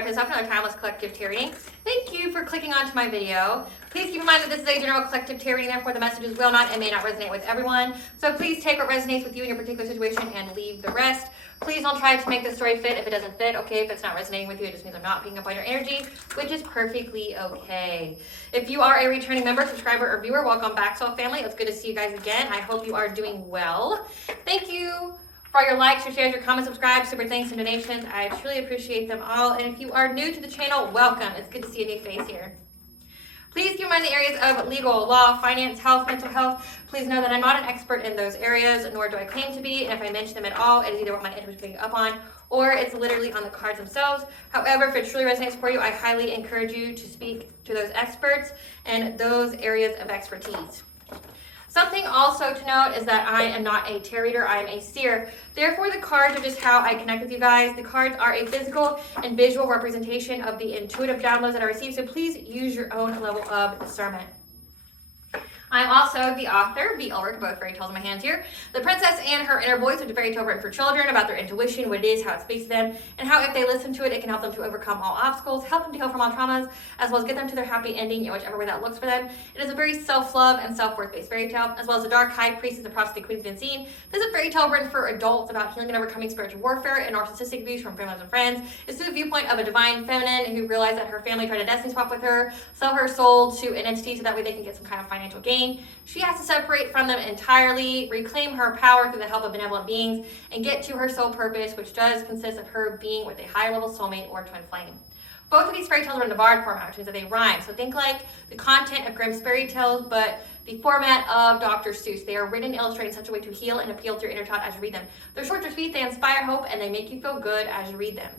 aspiraltotheself, another timeless collective tarot reading. Thank you for clicking onto my video. Please keep in mind that this is a general collective tarot reading, therefore the messages will not and may not resonate with everyone. So please take what resonates with you in your particular situation and leave the rest. Please don't try to make the story fit if it doesn't fit. Okay, if it's not resonating with you, it just means I'm not picking up on your energy, which is perfectly okay. If you are a returning member, subscriber, or viewer, welcome back, Soul Family. It's good to see you guys again. I hope you are doing well. Thank you for your likes, your shares, your comments, subscribe, super thanks, and donations. I truly appreciate them all. And if you are new to the channel, welcome. It's good to see a new face here. Please keep in mind the areas of legal, law, finance, health, mental health. Please know that I'm not an expert in those areas, nor do I claim to be. And if I mention them at all, it is either what my intuition is picking up on, or it's literally on the cards themselves. However, if it truly resonates for you, I highly encourage you to speak to those experts and those areas of expertise. Something also to note is that I am not a tarot reader, I am a seer. Therefore, the cards are just how I connect with you guys. The cards are a physical and visual representation of the intuitive downloads that I receive, so please use your own level of discernment. I'm also the author, the Ulrich, both fairy tales in my hands here. The Princess and Her Inner Voice, which is a fairy tale written for children about their intuition, what it is, how it speaks to them, and how if they listen to it, it can help them to overcome all obstacles, help them to heal from all traumas, as well as get them to their happy ending in whichever way that looks for them. It is a very self-love and self-worth based fairy tale, as well as The Dark High Priestess, the Prophecy, the Queen of the Unseen. This is a fairy tale written for adults about healing and overcoming spiritual warfare and narcissistic abuse from family and friends. It's through the viewpoint of a divine feminine who realized that her family tried to destiny swap with her, sell her soul to an entity so that way they can get some kind of financial gain. She has to separate from them entirely, reclaim her power through the help of benevolent beings, and get to her soul purpose, which does consist of her being with a higher level soulmate or twin flame. Both of these fairy tales are in the bard format, which means that they rhyme. So think like the content of Grimm's fairy tales, but the format of Dr. Seuss. They are written and illustrated in such a way to heal and appeal to your inner child as you read them. They're short, they're sweet, they inspire hope, and they make you feel good as you read them.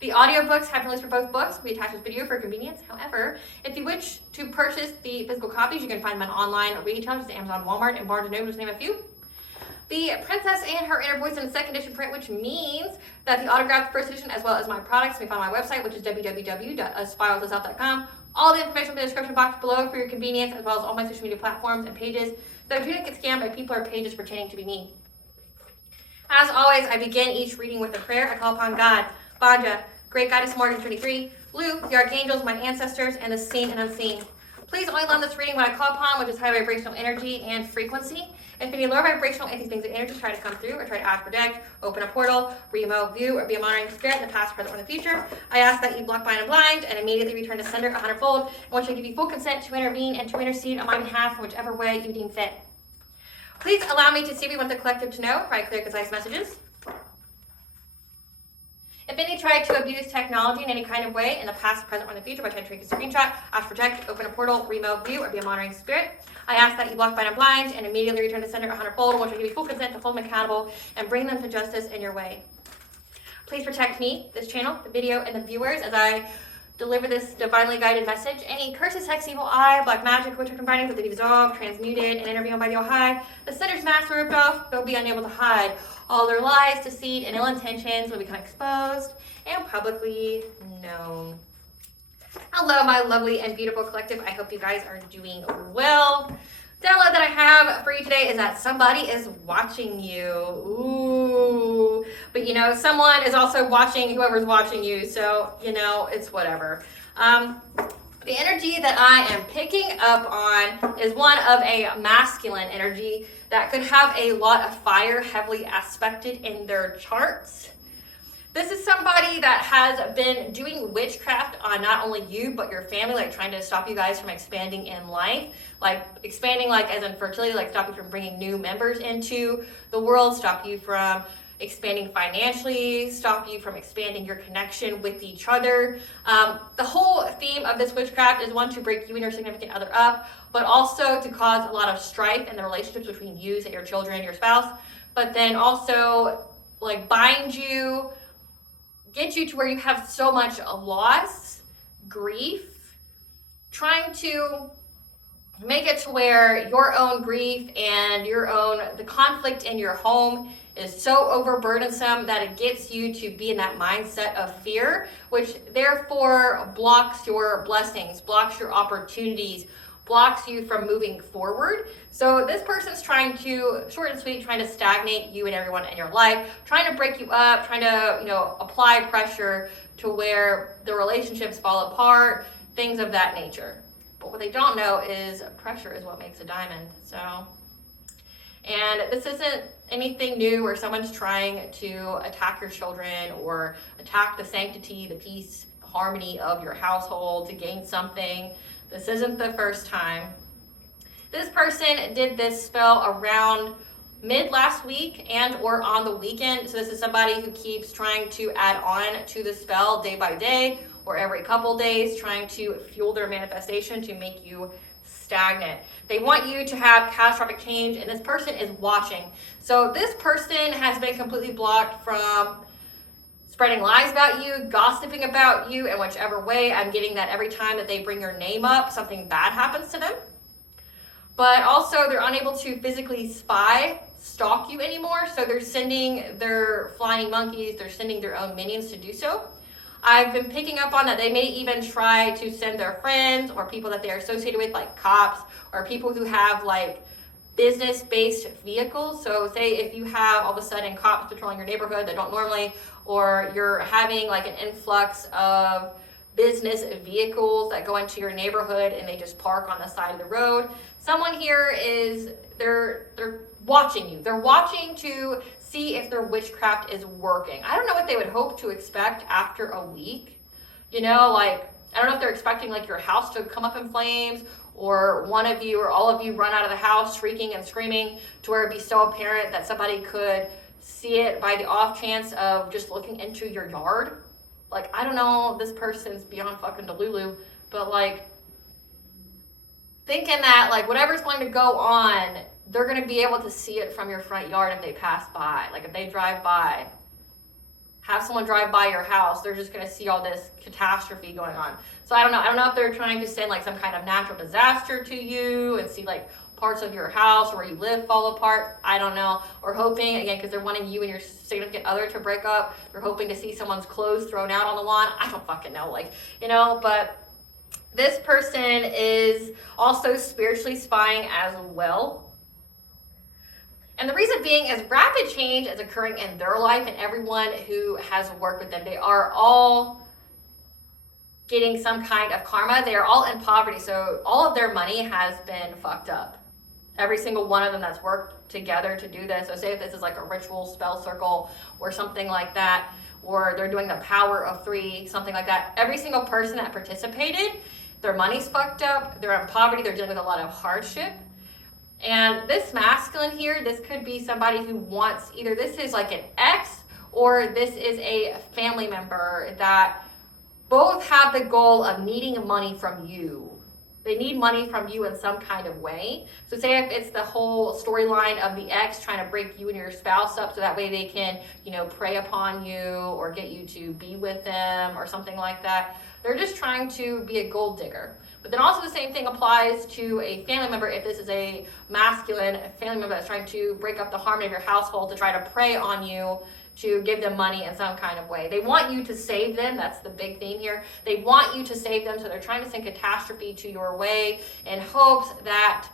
The audiobooks have been released for both books. We attach this video for convenience. However, if you wish to purchase the physical copies, you can find them on online retailers, Amazon, Walmart, and Barnes & Noble, to name a few. The Princess and Her Inner Voice in the second edition print, which means that the autographed first edition, as well as my products, can be found on my website, which is www.aspiraltotheself.com. All the information will be in the description box below for your convenience, as well as all my social media platforms and pages, so do not get scammed by people or pages pretending to be me. As always, I begin each reading with a prayer. I call upon God, Banja, Great Goddess Morgan 23, Luke, the Archangels, my ancestors, and the seen and unseen. Please only lend this reading when I call upon, which is high vibrational energy and frequency. If any lower vibrational entities, beings, and energy try to come through or try to ask, protect, open a portal, remove, view, or be a monitoring spirit in the past, present, or in the future, I ask that you block, bind, and blind, and immediately return to sender 100-fold, in which I give you full consent to intervene and to intercede on my behalf in whichever way you deem fit. Please allow me to see what you want the collective to know, write clear, concise messages. If any try to abuse technology in any kind of way in the past, present, or in the future by trying to take a screenshot, ask, protect, open a portal, remove, view, or be a monitoring spirit, I ask that you block, bind, and blind, and immediately return to sender 100-fold, in which I give you full consent to hold them accountable and bring them to justice in your way. Please protect me, this channel, the video, and the viewers as I deliver this divinely guided message. Any curses, hex, evil eye, black magic, witch, or combining that they be dissolved, transmuted, and intervened by the Ojai. The sinner's mask ripped off, they'll be unable to hide. All their lies, deceit, and ill intentions will become exposed and publicly known. Hello, my lovely and beautiful collective. I hope you guys are doing well. Download that I have for you today is that somebody is watching you. Ooh. But you know, someone is also watching whoever's watching you, so you know, it's whatever. The energy that I am picking up on is one of a masculine energy that could have a lot of fire heavily aspected in their charts. This is somebody that has been doing witchcraft on not only you, but your family, like trying to stop you guys from expanding in life, like expanding like as in fertility, like stop you from bringing new members into the world, stop you from expanding financially, stop you from expanding your connection with each other. The whole theme of this witchcraft is one, to break you and your significant other up, but also to cause a lot of strife in the relationships between you and your children, your spouse, but then also like bind you, get you to where you have so much loss, grief, trying to make it to where your own grief and the conflict in your home is so overburdensome that it gets you to be in that mindset of fear, which therefore blocks your blessings, blocks your opportunities, blocks you from moving forward. So this person's trying to, short and sweet, trying to stagnate you and everyone in your life, trying to break you up, trying to, apply pressure to where the relationships fall apart, things of that nature. But what they don't know is pressure is what makes a diamond. And this isn't anything new where someone's trying to attack your children or attack the sanctity, the peace, the harmony of your household to gain something. This isn't the first time. This person did this spell around mid last week and or on the weekend. So this is somebody who keeps trying to add on to the spell day by day or every couple days, trying to fuel their manifestation to make you stagnant. They want you to have catastrophic change, and this person is watching. So this person has been completely blocked from spreading lies about you, gossiping about you, in whichever way. I'm getting that every time that they bring your name up, something bad happens to them. But also they're unable to physically stalk you anymore. So they're sending their flying monkeys, they're sending their own minions to do so. I've been picking up on that they may even try to send their friends or people that they're associated with, like cops or people who have like business-based vehicles. So say if you have all of a sudden cops patrolling your neighborhood that don't normally, or you're having like an influx of business vehicles that go into your neighborhood and they just park on the side of the road. Someone here is, they're watching you. They're watching to see if their witchcraft is working. I don't know what they would hope to expect after a week. I don't know if they're expecting like your house to come up in flames, or one of you or all of you run out of the house shrieking and screaming to where it'd be so apparent that somebody could see it by the off chance of just looking into your yard. Like, I don't know, this person's beyond fucking Delulu, but like thinking that like whatever's going to go on, they're going to be able to see it from your front yard if they pass by. Like if they drive by, have someone drive by your house, they're just going to see all this catastrophe going on. So I don't know if they're trying to send like some kind of natural disaster to you and see like parts of your house or where you live fall apart. I don't know. Or hoping, again, because they're wanting you and your significant other to break up, they're hoping to see someone's clothes thrown out on the lawn. I don't fucking know. But this person is also spiritually spying as well. And the reason being is rapid change is occurring in their life, and everyone who has worked with them, they are all getting some kind of karma. They are all in poverty. So all of their money has been fucked up. Every single one of them that's worked together to do this. So say if this is like a ritual spell circle or something like that, or they're doing the power of 3, something like that. Every single person that participated, their money's fucked up. They're in poverty. They're dealing with a lot of hardship. And this masculine here, this could be somebody who wants, either this is like an ex or this is a family member that both have the goal of needing money from you. They need money from you in some kind of way. So say if it's the whole storyline of the ex trying to break you and your spouse up so that way they can, prey upon you or get you to be with them or something like that. They're just trying to be a gold digger. But then also the same thing applies to a family member if this is a masculine family member that's trying to break up the harmony of your household to try to prey on you, to give them money in some kind of way. They want you to save them. That's the big theme here. They want you to save them, so they're trying to send catastrophe to your way in hopes that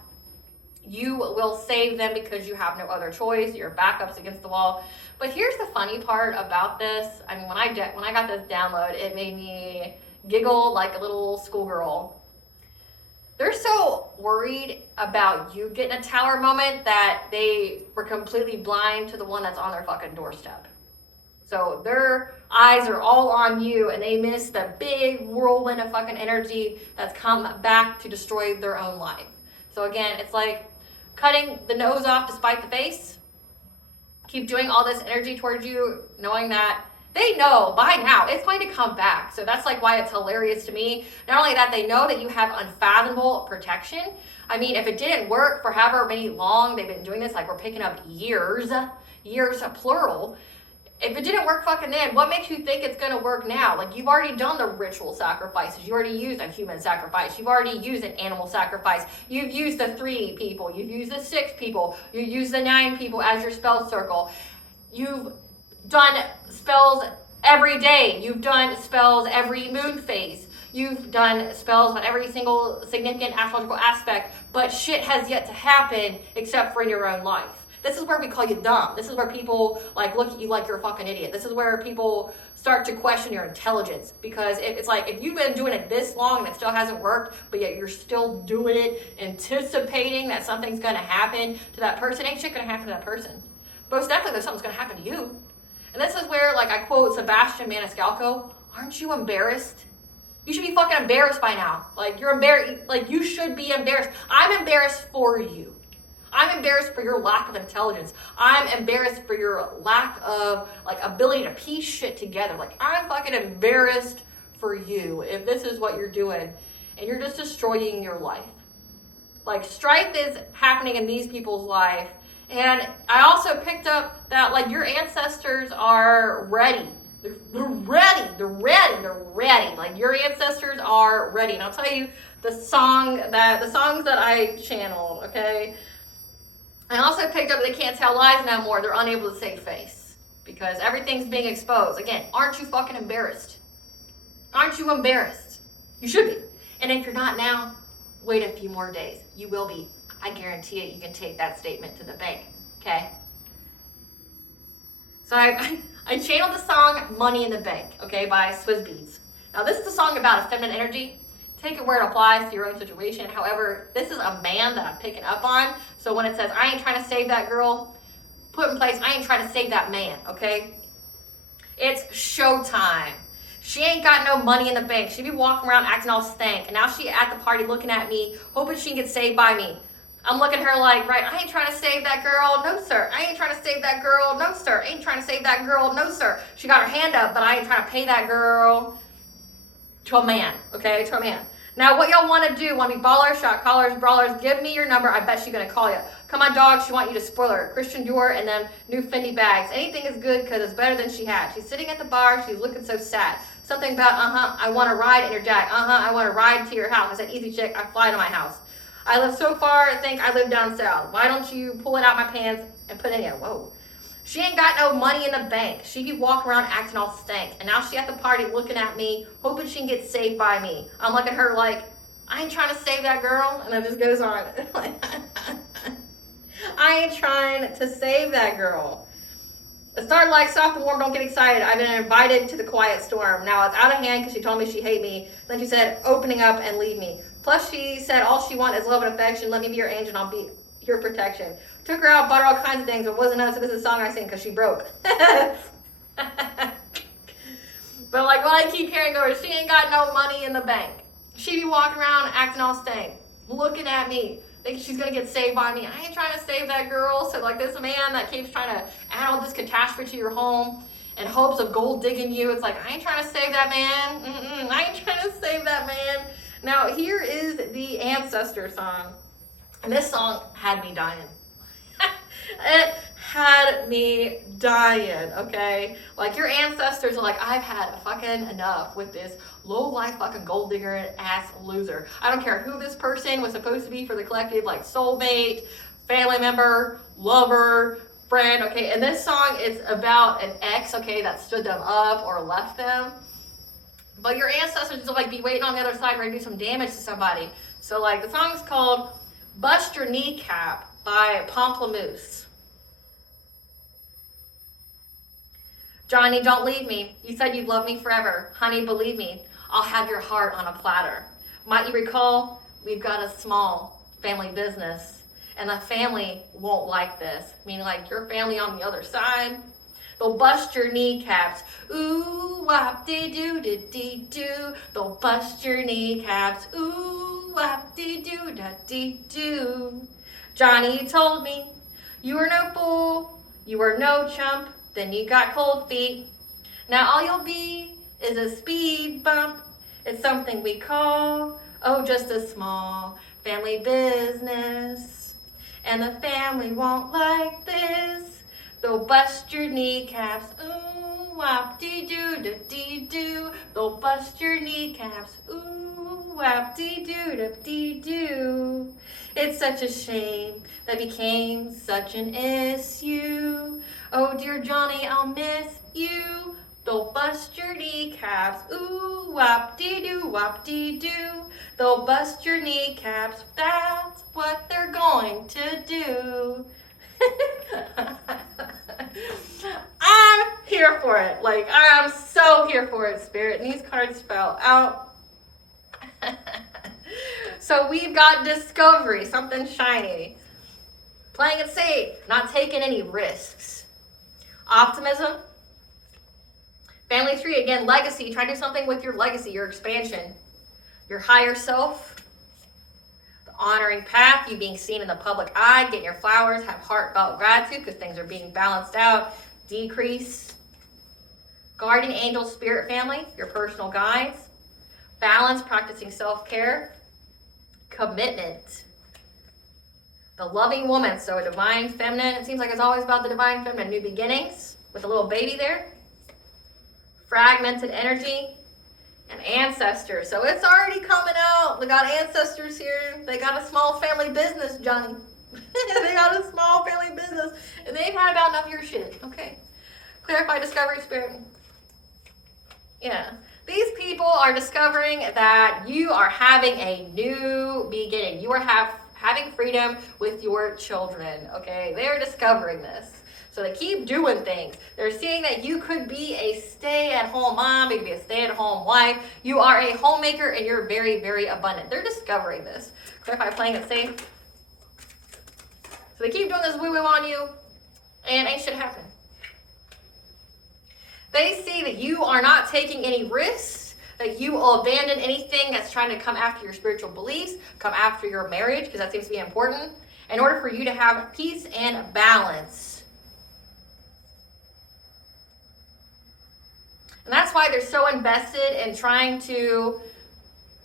you will save them because you have no other choice. Your backup's against the wall. But here's the funny part about this. I mean, when I got this download, it made me giggle like a little schoolgirl. They're so worried about you getting a tower moment that they were completely blind to the one that's on their fucking doorstep. So their eyes are all on you and they miss the big whirlwind of fucking energy that's come back to destroy their own life. So again, it's like cutting the nose off to spite the face. Keep doing all this energy towards you, knowing that they know by now it's going to come back. So that's like why it's hilarious to me. Not only that, they know that you have unfathomable protection. I mean, if it didn't work for however many long they've been doing this, like we're picking up years plural. If it didn't work fucking then, what makes you think it's gonna work now? Like you've already done the ritual sacrifices. You already used a human sacrifice. You've already used an animal sacrifice. You've used the 3 people. You've used the 6 people. You use the 9 people as your spell circle. You've done spells every day. You've done spells every moon phase. You've done spells on every single significant astrological aspect, but shit has yet to happen except for in your own life. This is where we call you dumb. This is where people like look at you like you're a fucking idiot. This is where people start to question your intelligence, because it's like if you've been doing it this long and it still hasn't worked, but yet you're still doing it anticipating that something's going to happen to that person, ain't shit going to happen to that person. Most definitely there's something's going to happen to you. And this is where, like, I quote Sebastian Maniscalco, aren't you embarrassed? You should be fucking embarrassed by now. Like, you're embarrassed. Like, you should be embarrassed. I'm embarrassed for you. I'm embarrassed for your lack of intelligence. I'm embarrassed for your lack of, like, ability to piece shit together. Like, I'm fucking embarrassed for you if this is what you're doing and you're just destroying your life. Like, strife is happening in these people's life. And I also picked up that, like, your ancestors are ready. They're ready. They're ready. They're ready. Like, your ancestors are ready. And I'll tell you the songs that I channeled, okay? I also picked up that they can't tell lies no more. They're unable to save face because everything's being exposed. Again, aren't you fucking embarrassed? Aren't you embarrassed? You should be. And if you're not now, wait a few more days. You will be. I guarantee it. You can take that statement to the bank. Okay? So I channeled the song Money in the Bank, okay, by Swizz Beatz. Now, this is a song about a feminine energy. Take it where it applies to your own situation. However, this is a man that I'm picking up on. So when it says, I ain't trying to save that girl, put in place, I ain't trying to save that man, okay? It's showtime. She ain't got no money in the bank. She be walking around acting all stank. And now she at the party looking at me, hoping she can get saved by me. I'm looking at her like, right, I ain't trying to save that girl. No, sir. I ain't trying to save that girl. No, sir. I ain't trying to save that girl. No, sir. She got her hand up, but I ain't trying to pay that girl. To a man, okay? To a man. Now, what y'all want to do, want to be ballers, shot callers, brawlers, give me your number. I bet she's going to call you. Come on, dog. She want you to spoil her. Christian Dior and them new Fendi bags. Anything is good because it's better than she had. She's sitting at the bar. She's looking so sad. Something about, I want to ride in your jag. I want to ride to your house. I said, easy chick. I fly to my house. I live so far, I think I live down south. Why don't you pull it out my pants and put it in? Whoa. She ain't got no money in the bank. She be walking around acting all stank. And now she at the party looking at me, hoping she can get saved by me. I'm looking at her like, I ain't trying to save that girl. And it just goes on. I ain't trying to save that girl. It started like soft and warm, don't get excited. I've been invited to the quiet storm. Now it's out of hand because she told me she hate me. Then she said, opening up and leave me. Plus she said, all she want is love and affection. Let me be your angel and I'll be your protection. Took her out, bought her all kinds of things, but wasn't enough, so this is a song I sing because she broke. But like what I keep hearing over, she ain't got no money in the bank. She be walking around acting all stank, looking at me, thinking she's gonna get saved by me. I ain't trying to save that girl. So like this man that keeps trying to add all this catastrophe to your home in hopes of gold digging you. It's like, I ain't trying to save that man. I ain't trying to save that man. Now here is the Ancestor song. And this song had me dying. It had me dying, okay? Like your ancestors are like, I've had fucking enough with this low-life fucking gold digger ass loser. I don't care who this person was supposed to be for the collective, like soulmate, family member, lover, friend, okay? And this song is about an ex, okay, that stood them up or left them. But your ancestors just like be waiting on the other side ready to do some damage to somebody. So like the song's called Bust Your Kneecap by Pomplamoose. Johnny, don't leave me. You said you'd love me forever. Honey, believe me, I'll have your heart on a platter. Might you recall, we've got a small family business, and the family won't like this. Meaning like your family on the other side. They'll bust your kneecaps. Ooh, wop-de-doo-da-dee-doo. They'll bust your kneecaps. Ooh, wop-de-doo-da-dee-doo. Johnny, you told me you were no fool, you were no chump, then you got cold feet. Now all you'll be is a speed bump. It's something we call, oh, just a small family business. And the family won't like this. They'll bust your kneecaps, ooh, wop-de-doo-da-dee-doo. They'll bust your kneecaps, ooh, wop-de-doo-da-dee-doo. It's such a shame that became such an issue. Oh, dear Johnny, I'll miss you. They'll bust your kneecaps. Ooh, wop-dee-doo, wop-dee-doo. They'll bust your kneecaps. That's what they're going to do. I'm here for it. Like, I'm so here for it, Spirit. And these cards fell out. So we've got discovery, something shiny. Playing it safe, not taking any risks. Optimism. Family tree, again, legacy. Try to do something with your legacy, your expansion. Your higher self. The honoring path, you being seen in the public eye, getting your flowers, have heartfelt gratitude because things are being balanced out. Decrease. Guardian angel spirit family, your personal guides. Balance, practicing self-care. Commitment. The loving woman, so a divine feminine. It seems like it's always about the divine feminine. New beginnings with a little baby there. Fragmented energy. And ancestors. So it's already coming out. We got ancestors here. They got a small family business, Johnny. They got a small family business. And they've had about enough of your shit. Okay. Clarify discovery spirit. Yeah. These people are discovering that you are having a new beginning. You are having freedom with your children, okay? They're discovering this. So they keep doing things. They're seeing that you could be a stay-at-home mom, you could be a stay-at-home wife. You are a homemaker and you're very, very abundant. They're discovering this. Clarify playing it safe. So they keep doing this woo-woo on you and ain't shit happening. They see that you are not taking any risks, that you will abandon anything that's trying to come after your spiritual beliefs, come after your marriage, because that seems to be important, in order for you to have peace and balance. And that's why they're so invested in trying to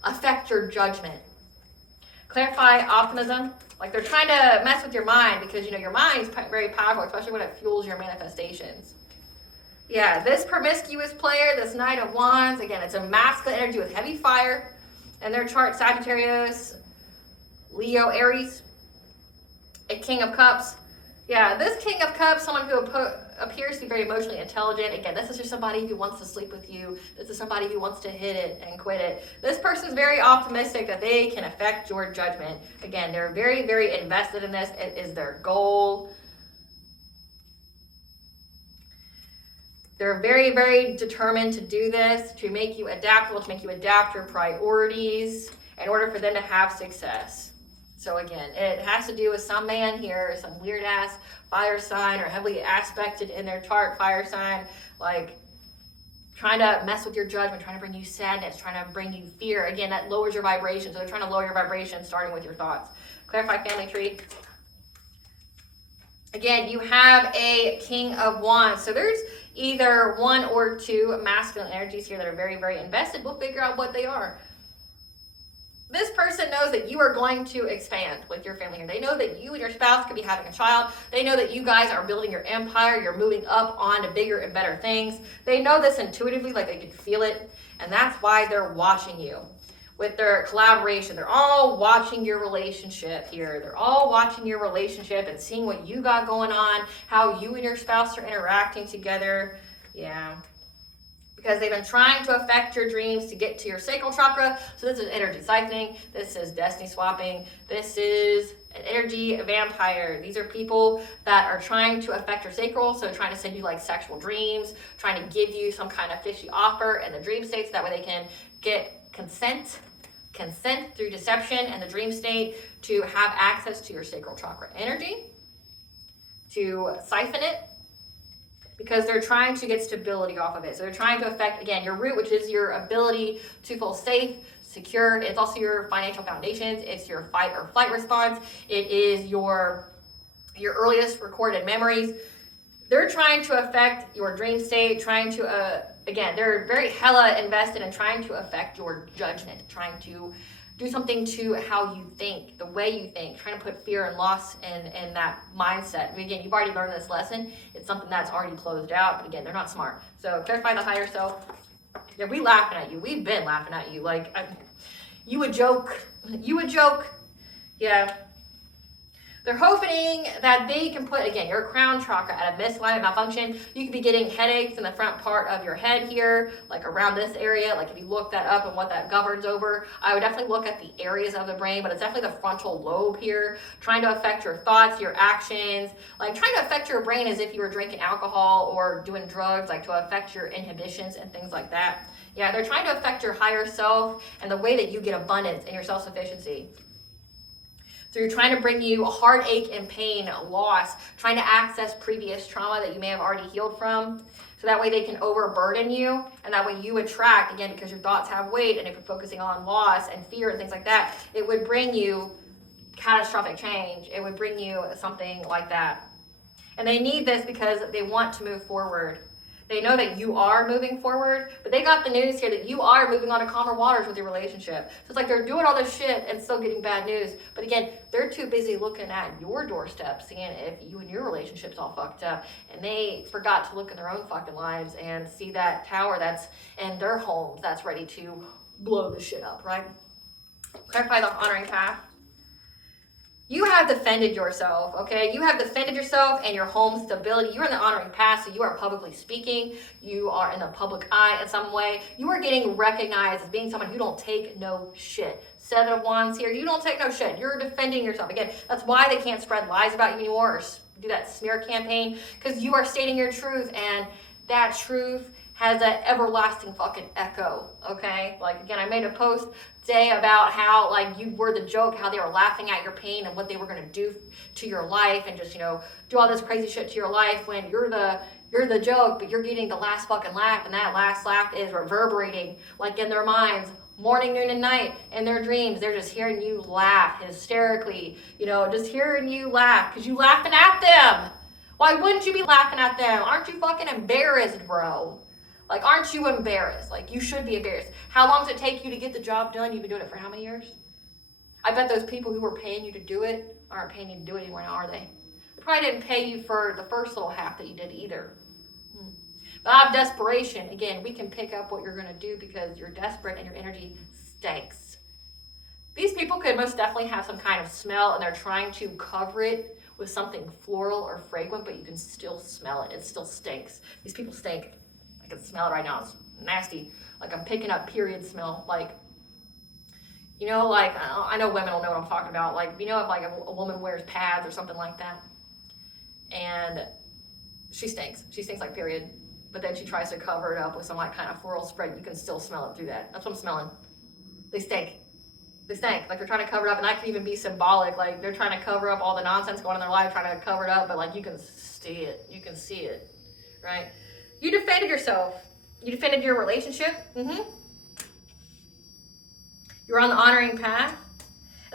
affect your judgment. Clarify optimism. Like they're trying to mess with your mind because, you know, your mind is very powerful, especially when it fuels your manifestations. Yeah, this promiscuous player, this Knight of Wands, again, it's a masculine energy with heavy fire. And their chart, Sagittarius, Leo, Aries, a King of Cups. Yeah, this King of Cups, someone who appears to be very emotionally intelligent. Again, this is just somebody who wants to sleep with you. This is somebody who wants to hit it and quit it. This person's very optimistic that they can affect your judgment. Again, they're very, very invested in this. It is their goal. They're very, very determined to do this, to make you adaptable, to make you adapt your priorities in order for them to have success. So again, it has to do with some man here, some weird ass fire sign or heavily aspected in their chart fire sign, like trying to mess with your judgment, trying to bring you sadness, trying to bring you fear. Again, that lowers your vibration. So they're trying to lower your vibration starting with your thoughts. Clarify family tree. Again, you have a King of Wands. So there's either one or two masculine energies here that are very, very invested. We'll figure out what they are. This person knows that you are going to expand with your family here. They know that you and your spouse could be having a child. They know that you guys are building your empire. You're moving up on to bigger and better things. They know this intuitively, like they can feel it. And that's why they're watching you. With their collaboration, they're all watching your relationship here. They're all watching your relationship and seeing what you got going on, how you and your spouse are interacting together. Yeah. Because they've been trying to affect your dreams to get to your sacral chakra. So this is energy siphoning. This is destiny swapping. This is an energy vampire. These are people that are trying to affect your sacral. So trying to send you like sexual dreams, trying to give you some kind of fishy offer in the dream state so that way they can get consent through deception and the dream state to have access to your sacral chakra energy, to siphon it, because they're trying to get stability off of it. So they're trying to affect, again, your root, which is your ability to feel safe, secure. It's also your financial foundations. It's your fight or flight response. It is your earliest recorded memories. They're trying to affect your dream state, trying to, again, they're very hella invested in trying to affect your judgment, trying to do something to how you think, the way you think, trying to put fear and loss in that mindset. Again, you've already learned this lesson. It's something that's already closed out, but again, they're not smart. So clarify the higher self. Yeah, we laughing at you. We've been laughing at you. Like, you would joke. Yeah. They're hoping that they can put, again, your crown chakra at a misalignment, malfunction. You could be getting headaches in the front part of your head here, like around this area. Like if you look that up and what that governs over, I would definitely look at the areas of the brain, but it's definitely the frontal lobe here, trying to affect your thoughts, your actions, like trying to affect your brain as if you were drinking alcohol or doing drugs, like to affect your inhibitions and things like that. Yeah, they're trying to affect your higher self and the way that you get abundance and your self-sufficiency. So you're trying to bring you a heartache and pain, loss, trying to access previous trauma that you may have already healed from. So that way they can overburden you, and that way you attract, again, because your thoughts have weight, and if you're focusing on loss and fear and things like that, it would bring you catastrophic change. It would bring you something like that. And they need this because they want to move forward. They know that you are moving forward, but they got the news here that you are moving on to calmer waters with your relationship. So it's like they're doing all this shit and still getting bad news. But again, they're too busy looking at your doorstep, seeing if you and your relationship's all fucked up. And they forgot to look in their own fucking lives and see that tower that's in their homes that's ready to blow the shit up, right? Clarify the honoring path. You have defended yourself, okay? You have defended yourself and your home stability. You're in the honoring path, so you are publicly speaking. You are in the public eye in some way. You are getting recognized as being someone who don't take no shit. 7 of Wands here, you don't take no shit. You're defending yourself. Again, that's why they can't spread lies about you anymore or do that smear campaign, because you are stating your truth, and that truth has that everlasting fucking echo, okay? Like, again, I made a post today about how, like, you were the joke, how they were laughing at your pain and what they were gonna do to your life and just, you know, do all this crazy shit to your life when you're the joke, but you're getting the last fucking laugh, and that last laugh is reverberating, like, in their minds, morning, noon, and night, in their dreams. They're just hearing you laugh hysterically, you know, just hearing you laugh, because you laughing at them. Why wouldn't you be laughing at them? Aren't you fucking embarrassed, bro? Like, aren't you embarrassed? Like, you should be embarrassed. How long does it take you to get the job done? You've been doing it for how many years? I bet those people who were paying you to do it aren't paying you to do it anymore now, are they? They probably didn't pay you for the first little half that you did either. But out of desperation, again, we can pick up what you're going to do because you're desperate and your energy stinks. These people could most definitely have some kind of smell, and they're trying to cover it with something floral or fragrant, but you can still smell it. It still stinks. These people stink. I can smell it right now. It's nasty. Like, I'm picking up period smell. Like, you know, like, I know women will know what I'm talking about. Like, you know, if like a woman wears pads or something like that, and she stinks. She stinks like period. But then she tries to cover it up with some like kind of floral spray. You can still smell it through that. That's what I'm smelling. They stink. They stink. Like, they're trying to cover it up, and that can even be symbolic. Like, they're trying to cover up all the nonsense going on in their life, trying to cover it up, but like, you can see it. You can see it, right? You defended yourself. You defended your relationship. You're on the honoring path.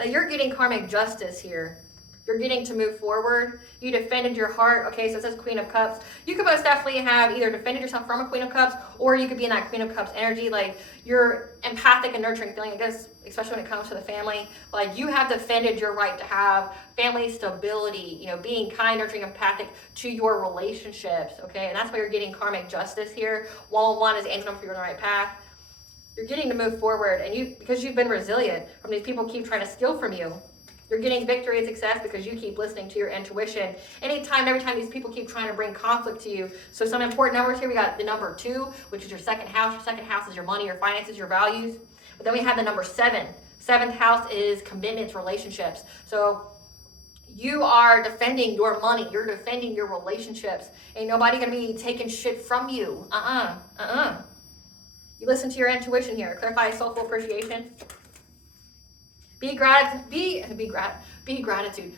You're getting karmic justice here. You're getting to move forward. You defended your heart. Okay, so it says Queen of Cups. You could most definitely have either defended yourself from a Queen of Cups, or you could be in that Queen of Cups energy. Like, you're empathic and nurturing feeling, I guess, especially when it comes to the family. Like, you have defended your right to have family stability, you know, being kind, nurturing, empathic to your relationships, okay? And that's why you're getting karmic justice here. 111 is angel number for you on the right path. You're getting to move forward, and because you've been resilient from these people keep trying to steal from you. You're getting victory and success because you keep listening to your intuition. Every time these people keep trying to bring conflict to you. So some important numbers here. We got the number 2, which is your second house. Your second house is your money, your finances, your values. But then we have the number 7. 7th house is commitments, relationships. So you are defending your money. You're defending your relationships. Ain't nobody going to be taking shit from you. You listen to your intuition here. Clarify soulful appreciation. Be gratitude.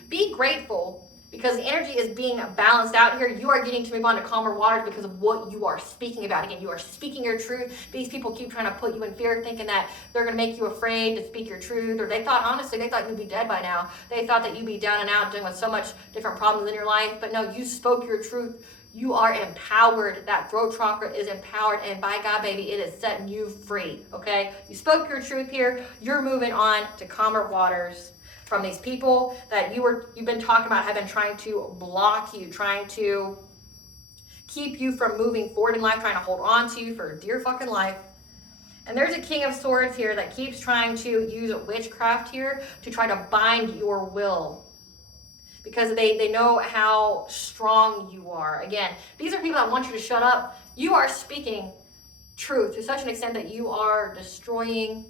Be grateful because the energy is being balanced out here. You are getting to move on to calmer waters because of what you are speaking about. Again, you are speaking your truth. These people keep trying to put you in fear, thinking that they're going to make you afraid to speak your truth. Or they thought you'd be dead by now. They thought that you'd be down and out dealing with so much different problems in your life. But no, you spoke your truth. You are empowered. That throat chakra is empowered, and by God, baby, it is setting you free, okay? You spoke your truth here. You're moving on to calmer waters from these people that you've been talking about, have been trying to block you, trying to keep you from moving forward in life, trying to hold on to you for dear fucking life. And there's a King of Swords here that keeps trying to use witchcraft here to try to bind your will. because they know how strong you are. Again, these are people that want you to shut up. You are speaking truth to such an extent that you are destroying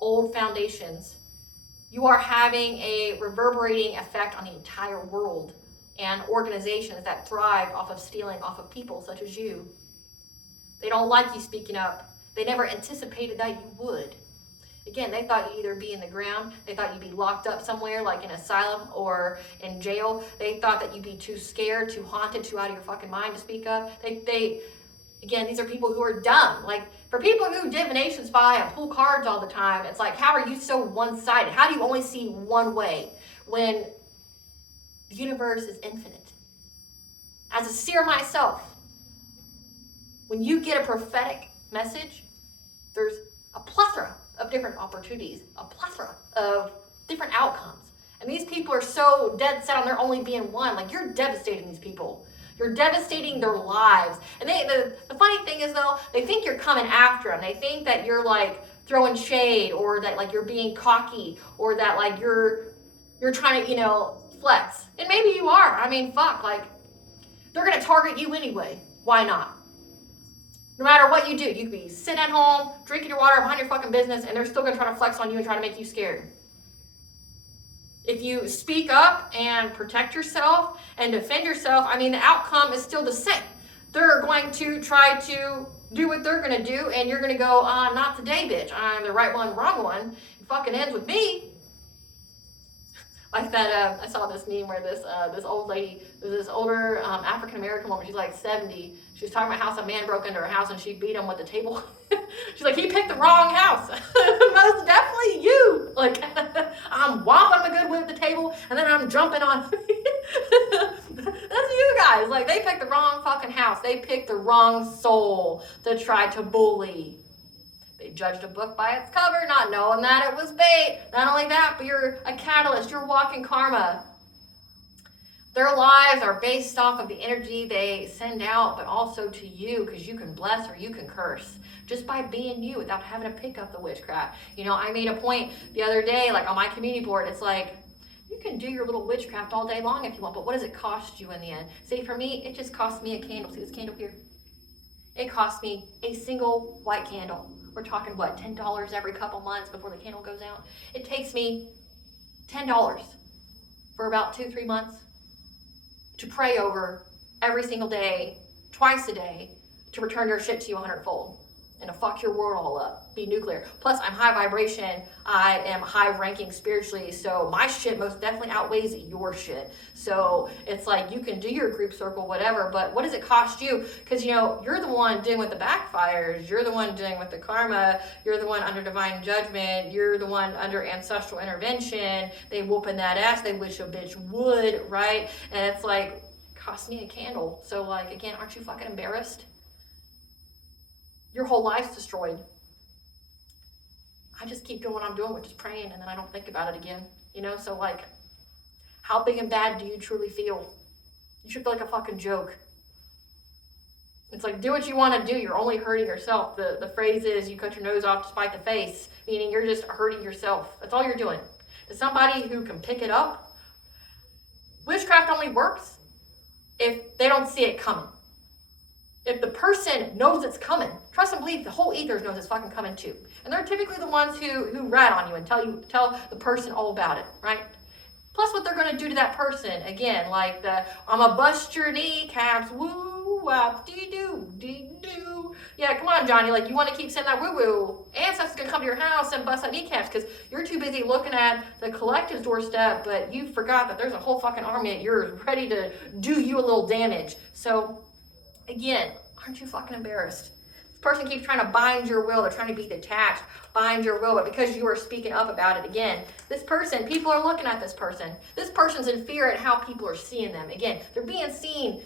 old foundations. You are having a reverberating effect on the entire world and organizations that thrive off of stealing off of people such as you. They don't like you speaking up. They never anticipated that you would. Again, they thought you'd either be in the ground, they thought you'd be locked up somewhere like in an asylum or in jail. They thought that you'd be too scared, too haunted, too out of your fucking mind to speak up. Again, these are people who are dumb. Like, for people who divination spy and pull cards all the time, it's like, how are you so one-sided? How do you only see one way when the universe is infinite? As a seer myself, when you get a prophetic message, there's a plethora of different opportunities, a plethora of different outcomes. And these people are so dead set on there only being one. Like, you're devastating these people. You're devastating their lives. And the funny thing is, though, they think you're coming after them. They think that you're, like, throwing shade, or that, like, you're being cocky, or that, like, you're trying to, flex. And maybe you are. I mean, fuck, like, they're going to target you anyway. Why not? No matter what you do, you could be sitting at home, drinking your water, behind your fucking business, and they're still going to try to flex on you and try to make you scared. If you speak up and protect yourself and defend yourself, I mean, the outcome is still the same. They're going to try to do what they're going to do, and you're going to go, not today, bitch. I'm the right one, wrong one. It fucking ends with me. Like that, I saw this meme where this old lady, this older African-American woman, she's like 70. She was talking about how some man broke into her house and she beat him with the table. She's like, he picked the wrong house. Most definitely you. Like, I'm whopping him a good with the table, and then I'm jumping on. That's you guys. Like, they picked the wrong fucking house. They picked the wrong soul to try to bully. They judged a book by its cover, not knowing that it was bait. Not only that, but you're a catalyst. You're walking karma. Their lives are based off of the energy they send out, but also to you, because you can bless or you can curse just by being you without having to pick up the witchcraft. I made a point the other day, like on my community board, it's like, you can do your little witchcraft all day long if you want, but what does it cost you in the end? See, for me, it just costs me a candle. See this candle here? It costs me a single white candle. We're talking, what, $10 every couple months before the candle goes out? It takes me $10 for about 2-3 months to pray over every single day, twice a day, to return your shit to you 100-fold and to fuck your world all up, be nuclear. Plus, I'm high vibration, I am high ranking spiritually, so my shit most definitely outweighs your shit. So it's like, you can do your group circle, whatever, but what does it cost you? Because, you're the one dealing with the backfires, you're the one dealing with the karma, you're the one under divine judgment, you're the one under ancestral intervention, they whooping that ass, they wish a bitch would, right? And it's like, cost me a candle. So like, again, aren't you fucking embarrassed? Your whole life's destroyed. I just keep doing what I'm doing, which is praying, and then I don't think about it again. So like, how big and bad do you truly feel? You should feel like a fucking joke. It's like, do what you want to do. You're only hurting yourself. The phrase is, you cut your nose off to spite the face, meaning you're just hurting yourself. That's all you're doing. To somebody who can pick it up, witchcraft only works if they don't see it coming. If the person knows it's coming, trust and believe, the whole ethers knows it's fucking coming too. And they're typically the ones who rat on you and tell the person all about it, right? Plus what they're going to do to that person, again, like I'm going to bust your kneecaps, woo, wop, dee-doo, dee-doo. Yeah, come on, Johnny, like, you want to keep saying that woo-woo. Ancestors going to come to your house and bust that kneecaps because you're too busy looking at the collective's doorstep, but you forgot that there's a whole fucking army at yours ready to do you a little damage. So, again, aren't you fucking embarrassed? This person keeps trying to bind your will. They're trying to be detached, bind your will, but because you are speaking up about it, again, this person, people are looking at this person. This person's in fear at how people are seeing them. Again, they're being seen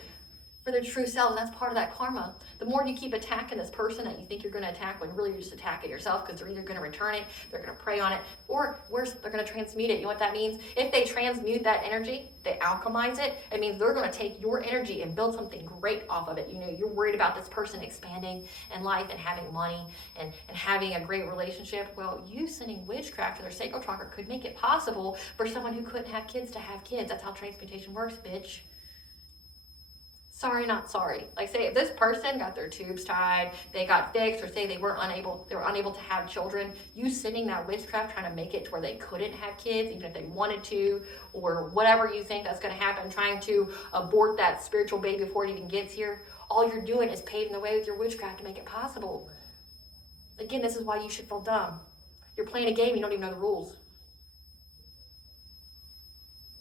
for their true selves. That's part of that karma. The more you keep attacking this person that you think you're going to attack, when really you're just attacking yourself, because they're either going to return it, they're going to prey on it, or worse, they're going to transmute it. You know what that means? If they transmute that energy, they alchemize it, it means they're going to take your energy and build something great off of it. You know, you're worried about this person expanding in life and having money and having a great relationship. Well, you sending witchcraft to their sacral chakra could make it possible for someone who couldn't have kids to have kids. That's how transmutation works, bitch. Sorry, not sorry. Like, say if this person got their tubes tied, they got fixed, or say they were unable to have children, you sending that witchcraft trying to make it to where they couldn't have kids, even if they wanted to, or whatever you think that's going to happen, trying to abort that spiritual baby before it even gets here, all you're doing is paving the way with your witchcraft to make it possible. Again, this is why you should feel dumb. You're playing a game, you don't even know the rules.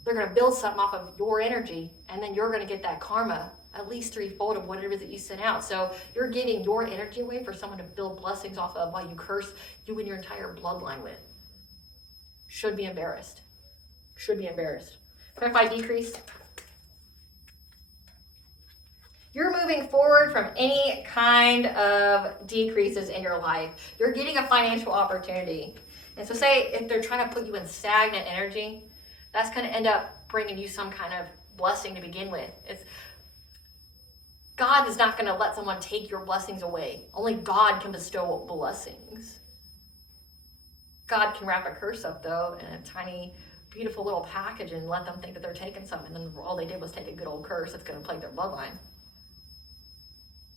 They're going to build something off of your energy, and then you're going to get that karma at least threefold of whatever it is that you sent out. So you're giving your energy away for someone to build blessings off of while you curse you and your entire bloodline with. Should be embarrassed. Should be embarrassed. Clarify decrease. You're moving forward from any kind of decreases in your life. You're getting a financial opportunity. And so say if they're trying to put you in stagnant energy, that's going to end up bringing you some kind of blessing to begin with. God is not going to let someone take your blessings away. Only God can bestow blessings. God can wrap a curse up, though, in a tiny, beautiful little package and let them think that they're taking something, and then all they did was take a good old curse that's going to plague their bloodline.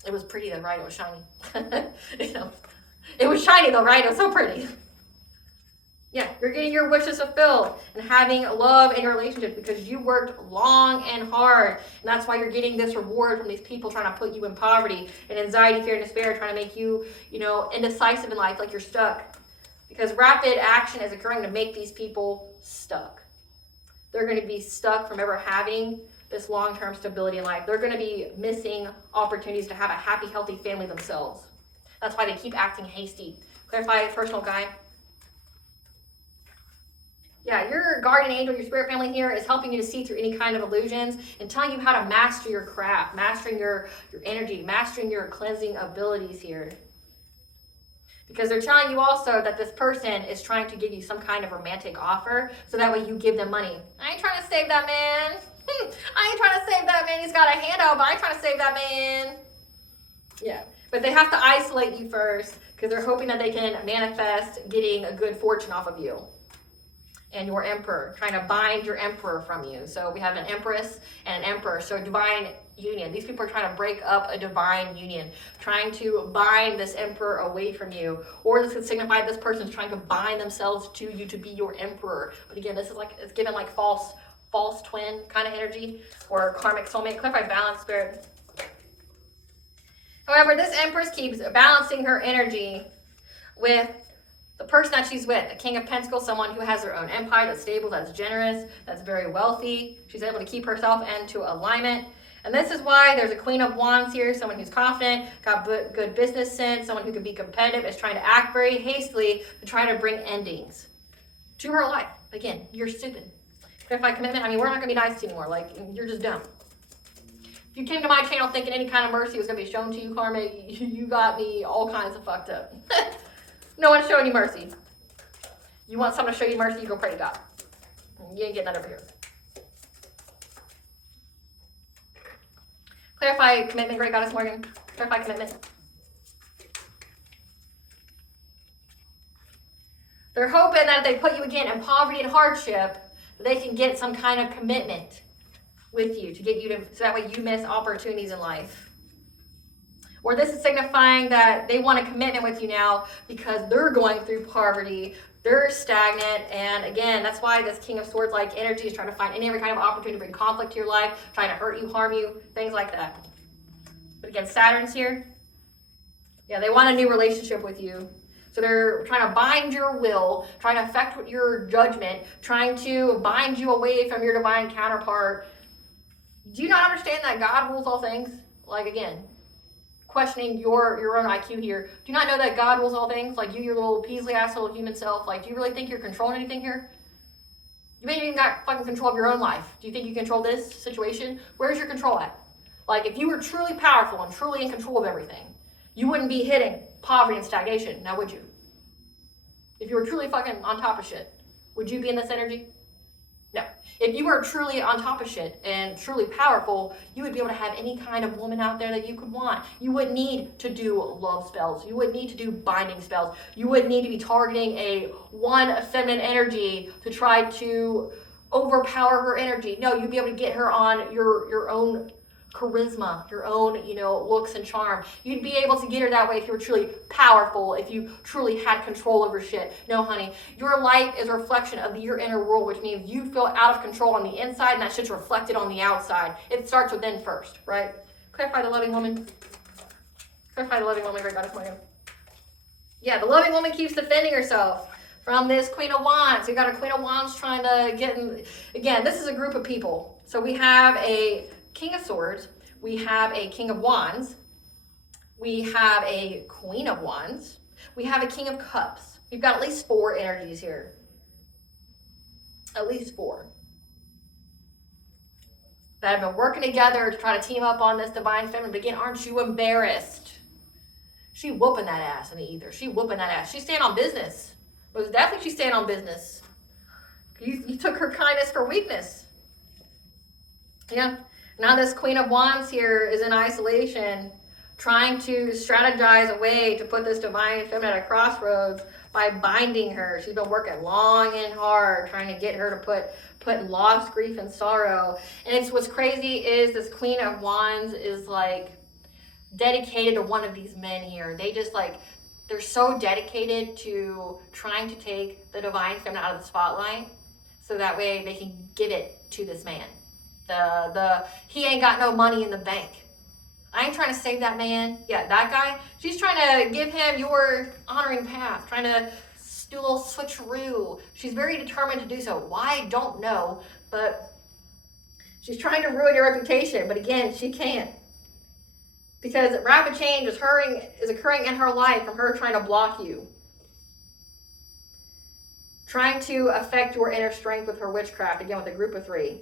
It was pretty, though, right? It was shiny. You know, it was shiny, though, right? It was so pretty. Yeah, you're getting your wishes fulfilled and having love in your relationship because you worked long and hard. And that's why you're getting this reward from these people trying to put you in poverty and anxiety, fear, and despair, trying to make you, indecisive in life, like you're stuck. Because rapid action is occurring to make these people stuck. They're going to be stuck from ever having this long-term stability in life. They're going to be missing opportunities to have a happy, healthy family themselves. That's why they keep acting hasty. Clarify personal guide. Yeah, your guardian angel, your spirit family here is helping you to see through any kind of illusions and telling you how to master your craft, mastering your energy, mastering your cleansing abilities here. Because they're telling you also that this person is trying to give you some kind of romantic offer so that way you give them money. I ain't trying to save that man. I ain't trying to save that man. He's got a handout, but I ain't trying to save that man. Yeah, but they have to isolate you first because they're hoping that they can manifest getting a good fortune off of you. And your emperor, trying to bind your emperor from you. So we have an empress and an emperor, so divine union. These people are trying to break up a divine union, trying to bind this emperor away from you. Or this could signify this person's trying to bind themselves to you to be your emperor. But again, this is like, it's given like false twin kind of energy or karmic soulmate. Clarify balance, spirit. However, this empress keeps balancing her energy with the person that she's with, the King of Pentacles, someone who has their own empire, that's stable, that's generous, that's very wealthy. She's able to keep herself into alignment. And this is why there's a Queen of Wands here, someone who's confident, got good business sense, someone who can be competitive, is trying to act very hastily to try to bring endings to her life. Again, you're stupid. Clarify commitment. I mean, we're not going to be nice to you anymore. Like, you're just dumb. If you came to my channel thinking any kind of mercy was going to be shown to you, Karma, you got me all kinds of fucked up. No one's showing you mercy. You want someone to show you mercy, you go pray to God. You ain't getting that over here. Clarify commitment, Great Goddess Morgan. Clarify commitment. They're hoping that if they put you again in poverty and hardship, they can get some kind of commitment with you to get you to, so that way you miss opportunities in life. Or this is signifying that they want a commitment with you now because they're going through poverty, they're stagnant, and again, that's why this King of Swords-like energy is trying to find any other kind of opportunity to bring conflict to your life, trying to hurt you, harm you, things like that. But again, Saturn's here. Yeah, they want a new relationship with you. So they're trying to bind your will, trying to affect your judgment, trying to bind you away from your divine counterpart. Do you not understand that God rules all things? Like, again, questioning your own IQ here. Do you not know that God rules all things? Like, you, your little Peasley ass little human self. Like, do you really think you're controlling anything here? You ain't even got fucking control of your own life. Do you think you control this situation? Where's your control at? Like, if you were truly powerful and truly in control of everything, you wouldn't be hitting poverty and stagnation, now would you? If you were truly fucking on top of shit, would you be in this energy? No. If you were truly on top of shit and truly powerful, you would be able to have any kind of woman out there that you could want. You wouldn't need to do love spells. You wouldn't need to do binding spells. You wouldn't need to be targeting a one feminine energy to try to overpower her energy. No, you'd be able to get her on your own charisma, your own, looks and charm. You'd be able to get her that way if you were truly powerful, if you truly had control over shit. No, honey, your life is a reflection of your inner world, which means you feel out of control on the inside, and that shit's reflected on the outside. It starts within first, right? Clarify the loving woman. Clarify the loving woman, great goddess Morgan. Yeah, the loving woman keeps defending herself from this Queen of Wands. We got a Queen of Wands trying to get in. Again, this is a group of people. So we have a King of Swords, we have a King of Wands, we have a Queen of Wands, we have a King of Cups. We've got at least 4 energies here. At least 4. That have been working together to try to team up on this divine feminine. But again, aren't you embarrassed? She whooping that ass in the ether. She whooping that ass. She's staying on business. Most definitely she's staying on business. You took her kindness for weakness. Yeah. Now this Queen of Wands here is in isolation, trying to strategize a way to put this divine feminine at a crossroads by binding her. She's been working long and hard, trying to get her to put loss, grief, and sorrow. And it's what's crazy is this Queen of Wands is like dedicated to one of these men here. They just like, they're so dedicated to trying to take the divine feminine out of the spotlight so that way they can give it to this man. He ain't got no money in the bank. I ain't trying to save that man. Yeah, that guy, she's trying to give him your honoring path, trying to do a little switcheroo. She's very determined to do so. Why? Don't know, but she's trying to ruin your reputation. But again, she can't. Because rapid change is occurring in her life from her trying to block you. Trying to affect your inner strength with her witchcraft, again with a group of 3.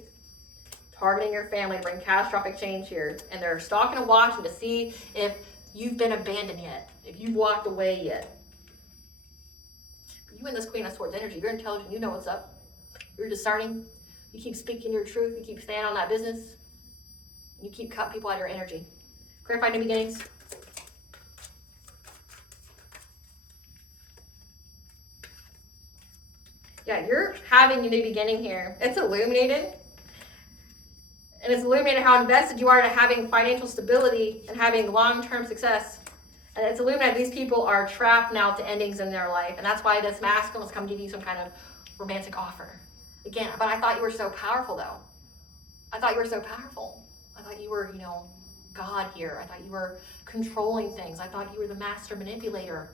Targeting your family to bring catastrophic change here. And they're stalking and watching to see if you've been abandoned yet, if you've walked away yet. But you and this Queen of Swords energy, you're intelligent, you know what's up. You're discerning. You keep speaking your truth. You keep staying on that business. You keep cutting people out of your energy. Clarify new beginnings. Yeah, you're having a new beginning here. It's illuminated. And it's illuminated how invested you are in having financial stability and having long-term success. And it's illuminated these people are trapped now to endings in their life. And that's why this masculine has come to give you some kind of romantic offer. Again, but I thought you were so powerful, though. I thought you were so powerful. I thought you were, God here. I thought you were controlling things. I thought you were the master manipulator.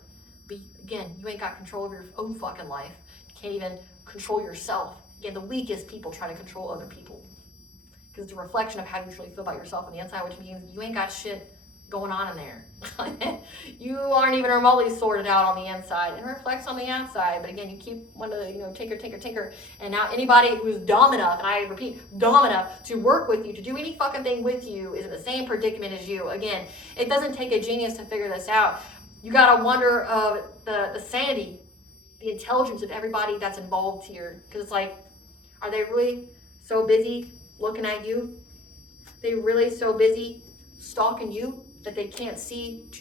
But again, you ain't got control of your own fucking life. You can't even control yourself. Again, the weakest people try to control other people. Because it's a reflection of how you truly feel about yourself on the inside, which means you ain't got shit going on in there. You aren't even remotely sorted out on the inside. It reflects on the outside. But again, you keep wanting to, tinker. And now anybody who's dumb enough, and I repeat, dumb enough to work with you, to do any fucking thing with you, is in the same predicament as you. Again, it doesn't take a genius to figure this out. You gotta wonder of the sanity, the intelligence of everybody that's involved here. Because it's like, are they really so busy looking at you? They really so busy stalking you that they can't see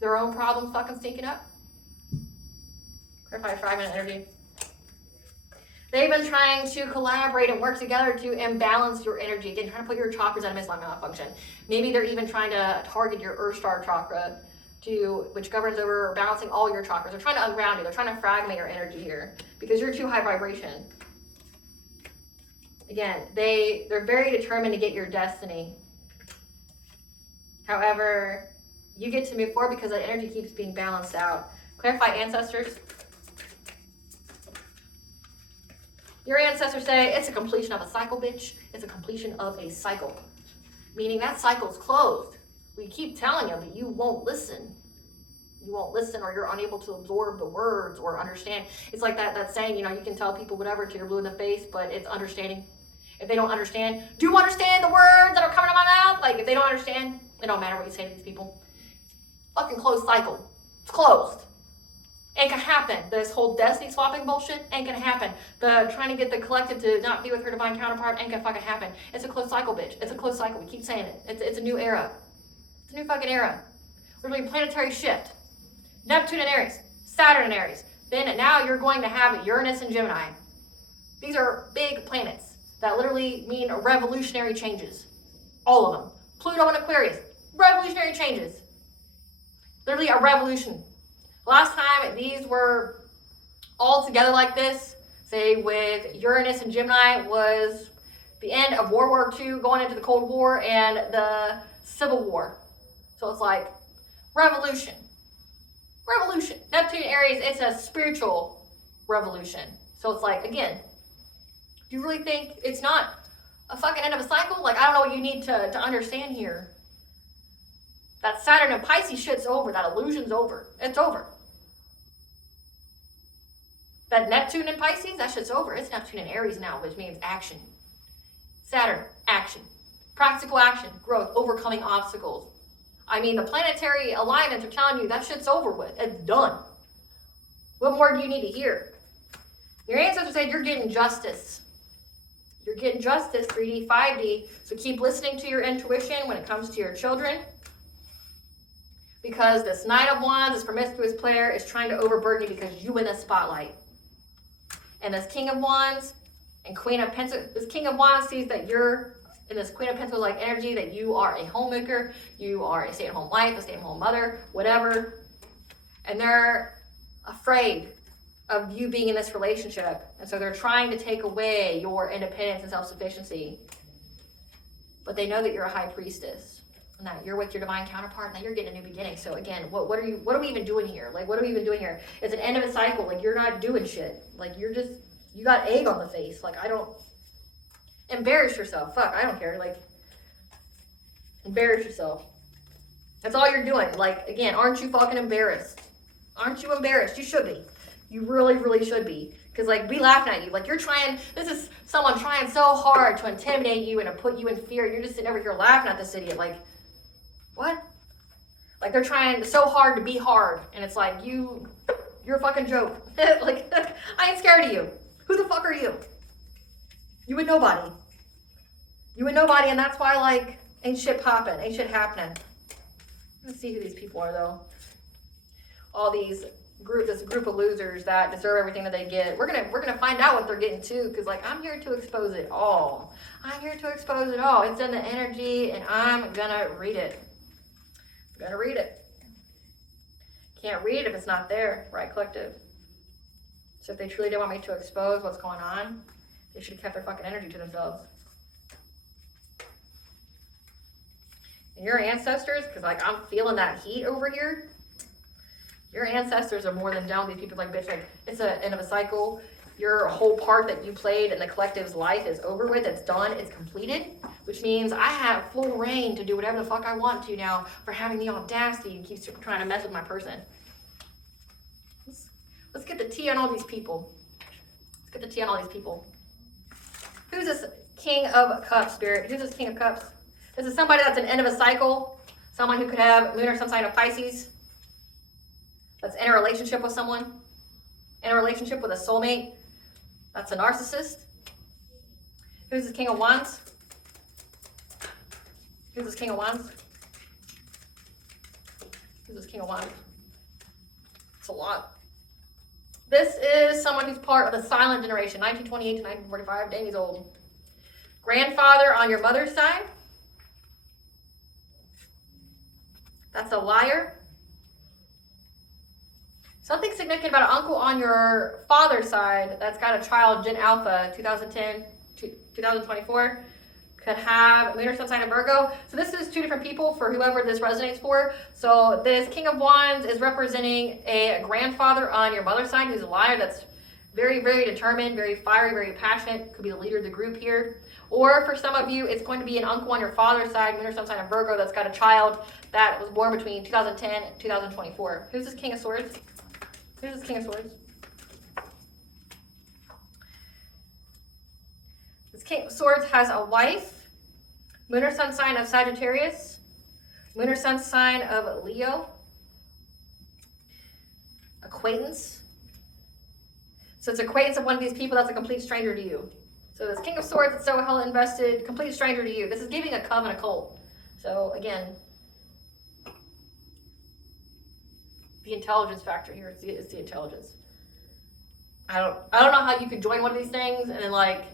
their own problems fucking stinking up? Clarify fragment energy. They've been trying to collaborate and work together to imbalance your energy. Again, trying to put your chakras out of malfunction. Maybe they're even trying to target your Earth Star chakra, which governs over balancing all your chakras. They're trying to unground you. They're trying to fragment your energy here because you're too high vibration. Again, they're very determined to get your destiny. However, you get to move forward because the energy keeps being balanced out. Clarify ancestors. Your ancestors say, it's a completion of a cycle, bitch. It's a completion of a cycle. Meaning that cycle's closed. We keep telling you, but you won't listen. You won't listen, or you're unable to absorb the words or understand. It's like that saying, you can tell people whatever till you're blue in the face, but it's understanding. If they don't understand, do you understand the words that are coming out of my mouth? Like, if they don't understand, it don't matter what you say to these people. Fucking closed cycle. It's closed. Ain't gonna happen. This whole destiny swapping bullshit ain't gonna happen. The trying to get the collective to not be with her divine counterpart ain't gonna fucking happen. It's a closed cycle, bitch. It's a closed cycle. We keep saying it. It's a new era. It's a new fucking era. We're doing planetary shift. Neptune and Aries. Saturn and Aries. Then now you're going to have Uranus and Gemini. These are big planets that literally mean revolutionary changes. All of them. Pluto and Aquarius. Revolutionary changes. Literally a revolution. Last time these were all together like this, say with Uranus and Gemini, was the end of World War II, going into the Cold War and the Civil War. So it's like revolution. Revolution. Neptune Aries, it's a spiritual revolution. So it's like, again, do you really think it's not a fucking end of a cycle? Like, I don't know what you need to understand here. That Saturn and Pisces shit's over. That illusion's over. It's over. That Neptune and Pisces, that shit's over. It's Neptune and Aries now, which means action. Saturn, action. Practical action, growth, overcoming obstacles. I mean, the planetary alignments are telling you that shit's over with. It's done. What more do you need to hear? Your ancestors said you're getting justice. You're getting justice, 3D, 5D. So keep listening to your intuition when it comes to your children. Because this Knight of Wands, this promiscuous player, is trying to overburden you because you in the spotlight. And this King of Wands and Queen of Pentacles, this King of Wands sees that you're in this Queen of Pentacles-like energy, that you are a homemaker, you are a stay-at-home wife, a stay-at-home mother, whatever. And they're afraid of you being in this relationship. And so they're trying to take away your independence and self-sufficiency. But they know that you're a high priestess. And that you're with your divine counterpart, and that you're getting a new beginning. So again, what are we even doing here? Like, what are we even doing here? It's an end of a cycle. Like, you're not doing shit. Like, you got egg on the face. Like, I don't, embarrass yourself. Fuck, I don't care. Like, embarrass yourself. That's all you're doing. Like, again, aren't you fucking embarrassed? Aren't you embarrassed? You should be. You really, really should be. Because, like, we laughing at you. Like, you're trying, this is someone trying so hard to intimidate you and to put you in fear. You're just sitting over here laughing at this idiot. Like, what? Like, they're trying so hard to be hard, and it's like, you're a fucking joke. Like, I ain't scared of you. Who the fuck are you? You ain't nobody. You ain't nobody, and that's why, like, ain't shit popping, ain't shit happening. Let's see who these people are, though. All this group of losers that deserve everything that they get. We're gonna find out what they're getting too, because, like, I'm here to expose it all. I'm here to expose it all. It's in the energy, and I'm gonna read it. Gotta read it. Can't read it if it's not there, right, collective? So if they truly did want me to expose what's going on, they should have kept their fucking energy to themselves. And your ancestors, because, like, I'm feeling that heat over here. Your ancestors are more than down with these people. Like, bitch, like, it's an end of a cycle. Your whole part that you played in the collective's life is over with. It's done. It's completed. Which means I have full reign to do whatever the fuck I want to now for having the audacity to keep trying to mess with my person. Let's get the tea on all these people. Let's get the tea on all these people. Who's this King of Cups, Spirit? Who's this King of Cups? This is somebody that's an end of a cycle. Someone who could have Moon or some sign of Pisces. That's in a relationship with someone. In a relationship with a soulmate. That's a narcissist. Who's this King of Wands? Who's this King of Wands? Who's this King of Wands? It's a lot. This is someone who's part of the silent generation, 1928 to 1945, dang, he's old. Grandfather on your mother's side. That's a liar. Something significant about an uncle on your father's side that's got a child, Gen Alpha, 2010 to 2024. Could have Moon or Sun sign of Virgo. So this is two different people for whoever this resonates for. So this King of Wands is representing a grandfather on your mother's side who's a liar, that's very, very determined, very fiery, very passionate. Could be the leader of the group here. Or for some of you, it's going to be an uncle on your father's side, Moon or Sun sign of Virgo, that's got a child that was born between 2010 and 2024. Who's this King of Swords? Who's this King of Swords? This King of Swords has a wife, moon or sun sign of Sagittarius, moon or sun sign of Leo, acquaintance. So it's acquaintance of one of these people that's a complete stranger to you. So this King of Swords is so hell invested, complete stranger to you. This is giving a coven occult. So again, the intelligence factor here is the intelligence. I don't know how you could join one of these things and then like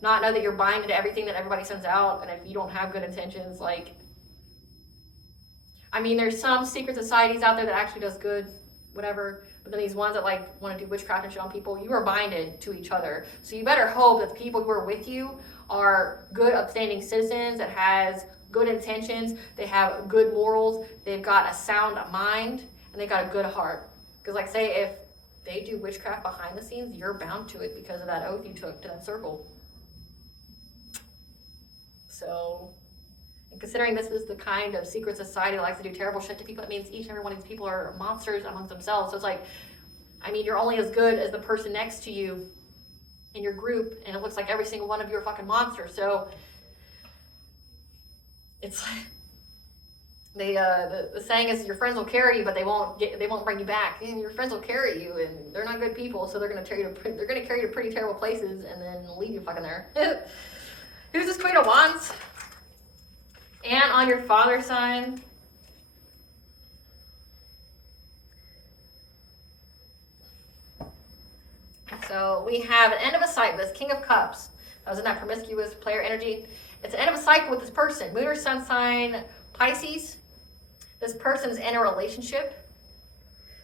not know that you're buying into everything that everybody sends out, and if you don't have good intentions, like, I mean, there's some secret societies out there that actually does good, whatever, but then these ones that like want to do witchcraft and shit on people, you are binded to each other. So you better hope that the people who are with you are good, upstanding citizens that has good intentions, they have good morals, they've got a sound mind, and they got a good heart. Because like say if they do witchcraft behind the scenes, you're bound to it because of that oath you took to that circle. So, and considering this is the kind of secret society that likes to do terrible shit to people, it means each and every one of these people are monsters amongst themselves. So it's like, I mean, you're only as good as the person next to you in your group, and it looks like every single one of you are fucking monsters. So it's like, the saying is your friends will carry you, but they won't bring you back. And your friends will carry you, and they're not good people, so they're gonna carry you to pretty terrible places, and then leave you fucking there. Who's this Queen of Wands? And on your father sign, so we have an end of a cycle. This King of Cups. That was in that promiscuous player energy. It's an end of a cycle with this person. Moon or sun sign Pisces. This person's in a relationship.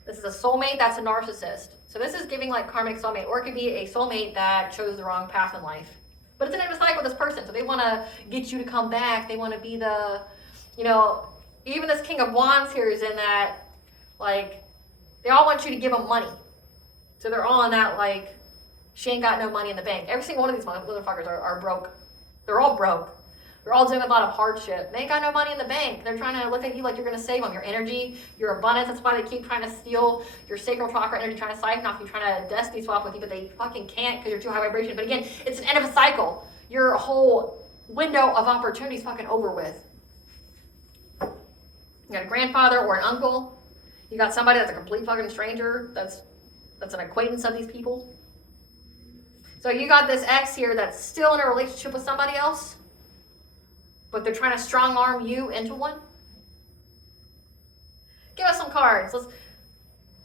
This is a soulmate that's a narcissist. So this is giving like karmic soulmate, or it could be a soulmate that chose the wrong path in life. But it's an end of a cycle with this person. So they want to get you to come back. They want to be the, you know, even this King of Wands here is in that, like, they all want you to give them money. So they're all in that, like, she ain't got no money in the bank. Every single one of these motherfuckers are broke. They're all broke. They're all doing a lot of hardship. They ain't got no money in the bank. They're trying to look at you like you're going to save them. Your energy, your abundance. That's why they keep trying to steal your sacral chakra energy, trying to siphon off you, trying to destiny swap with you, but they fucking can't because you're too high vibration. But again, it's an end of a cycle. Your whole window of opportunity is fucking over with. You got a grandfather or an uncle. You got somebody that's a complete fucking stranger. That's an acquaintance of these people. So you got this ex here that's still in a relationship with somebody else, but they're trying to strong arm you into one. Give us some cards.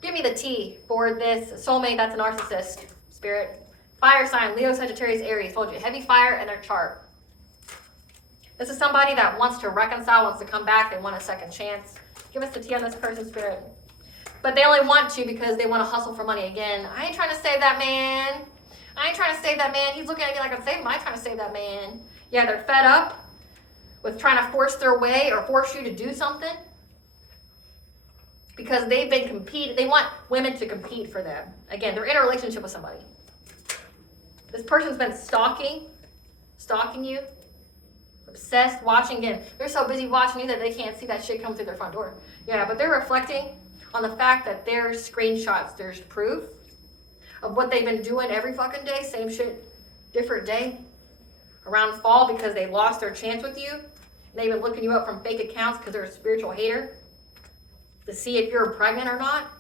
Give me the tea for this soulmate that's a narcissist. Spirit. Fire sign, Leo, Sagittarius, Aries. Told you, heavy fire in their chart. This is somebody that wants to reconcile, wants to come back. They want a second chance. Give us the tea on this person, Spirit. But they only want to because they want to hustle for money. Again, I ain't trying to save that man. I ain't trying to save that man. He's looking at me like I'm saving him. I ain't trying to save that man. Yeah, they're fed up with trying to force their way or force you to do something because they've been competing. They want women to compete for them. Again, they're in a relationship with somebody. This person's been stalking you, obsessed, watching. Again, they're so busy watching you that they can't see that shit come through their front door. Yeah, but they're reflecting on the fact that there's screenshots, there's proof of what they've been doing every fucking day, same shit, different day, around fall because they lost their chance with you. And they've been looking you up from fake accounts because they're a spiritual hater to see if you're pregnant or not.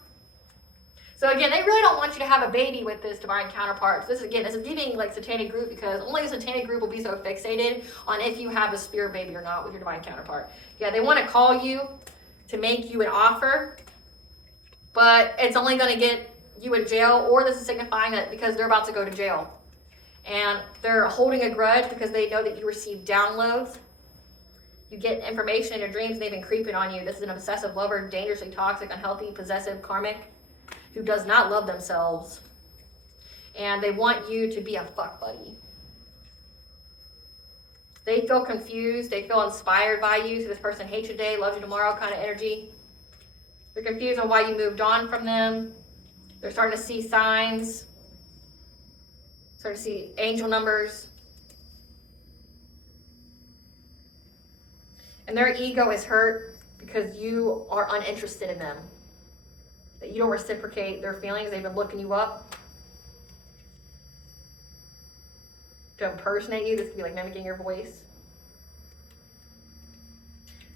So again, they really don't want you to have a baby with this divine counterpart. So this is giving like satanic group because only a satanic group will be so fixated on if you have a spirit baby or not with your divine counterpart. Yeah, they want to call you to make you an offer, but it's only going to get you in jail, or this is signifying that because they're about to go to jail. And they're holding a grudge because they know that you receive downloads. You get information in your dreams, and they've been creeping on you. This is an obsessive lover, dangerously toxic, unhealthy, possessive, karmic, who does not love themselves. And they want you to be a fuck buddy. They feel confused. They feel inspired by you. So this person hates you today, loves you tomorrow kind of energy. They're confused on why you moved on from them. They're starting to see signs. Starting to see angel numbers. And their ego is hurt because you are uninterested in them. That you don't reciprocate their feelings. They've been looking you up to impersonate you. This could be like mimicking your voice.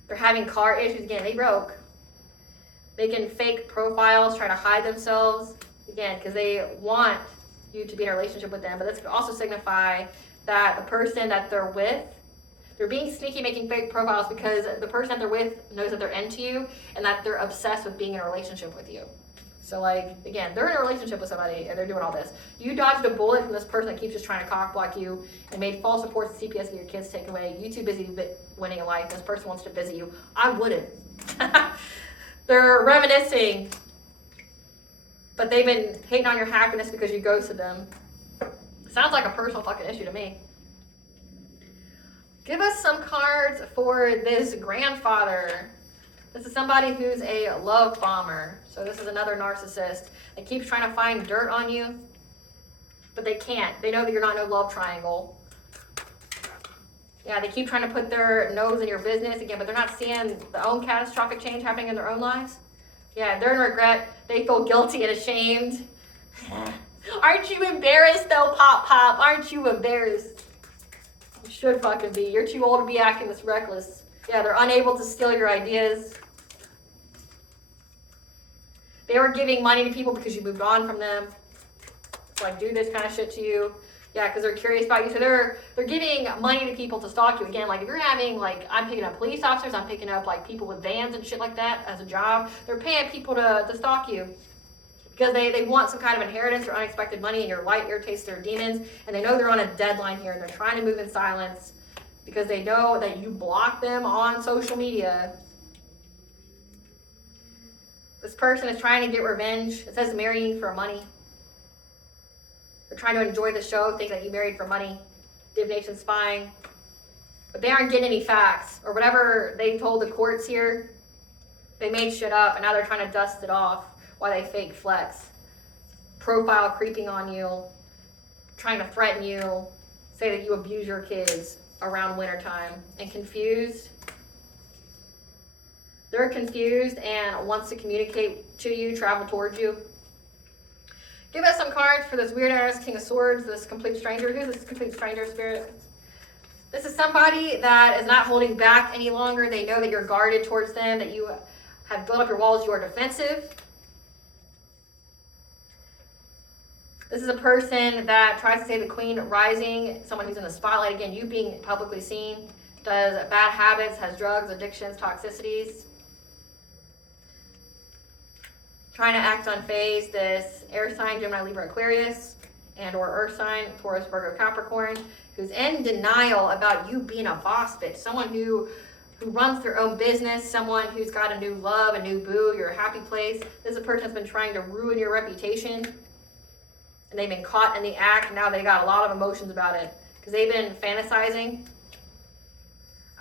They're having car issues. Again, they broke. Making fake profiles, trying to hide themselves. Again, because they want you to be in a relationship with them. But this could also signify that the person that they're with, they're being sneaky, making fake profiles because the person that they're with knows that they're into you and that they're obsessed with being in a relationship with you. So like, again, they're in a relationship with somebody and they're doing all this. You dodged a bullet from this person that keeps just trying to cock block you and made false reports to CPS to get your kids taken away. You too busy winning in life. This person wants to visit you. I wouldn't. They're reminiscing, but they've been hating on your happiness because you ghosted them. Sounds like a personal fucking issue to me. Give us some cards for this grandfather. This is somebody who's a love bomber. So this is another narcissist that keeps trying to find dirt on you, but they can't. They know that you're not in a love triangle. Yeah, they keep trying to put their nose in your business again, but they're not seeing their own catastrophic change happening in their own lives. Yeah, they're in regret. They feel guilty and ashamed. Aren't you embarrassed though, Pop? Aren't you embarrassed? You should fucking be. You're too old to be acting this reckless. Yeah, they're unable to steal your ideas. They were giving money to people because you moved on from them. Like, do this kind of shit to you. Yeah, because they're curious about you. So they're giving money to people to stalk you. Again, like if you're having, like, I'm picking up police officers, I'm picking up like people with vans and shit like that as a job. They're paying people to stalk you. Because they want some kind of inheritance or unexpected money, and your light irritates their demons. And they know they're on a deadline here, and they're trying to move in silence because they know that you block them on social media. This person is trying to get revenge. It says marrying for money. They're trying to enjoy the show, think that you married for money. Divination spying. But they aren't getting any facts. Or whatever they told the courts here, they made shit up, and now they're trying to dust it off. Why they fake flex, profile creeping on you, trying to threaten you, say that you abuse your kids around wintertime, and confused. They're confused and wants to communicate to you, travel towards you. Give us some cards for this weird ass King of Swords, this complete stranger. Who's this complete stranger, Spirit? This is somebody that is not holding back any longer. They know that you're guarded towards them, that you have built up your walls, you are defensive. This is a person that tries to say the queen rising, someone who's in the spotlight. Again, you being publicly seen, does bad habits, has drugs, addictions, toxicities. Trying to act unfazed, this air sign, Gemini, Libra, Aquarius, and or earth sign, Taurus, Virgo, Capricorn, who's in denial about you being a boss bitch. Someone who runs their own business, someone who's got a new love, a new boo, your happy place. This is a person that's been trying to ruin your reputation. And they've been caught in the act. Now they got a lot of emotions about it because they've been fantasizing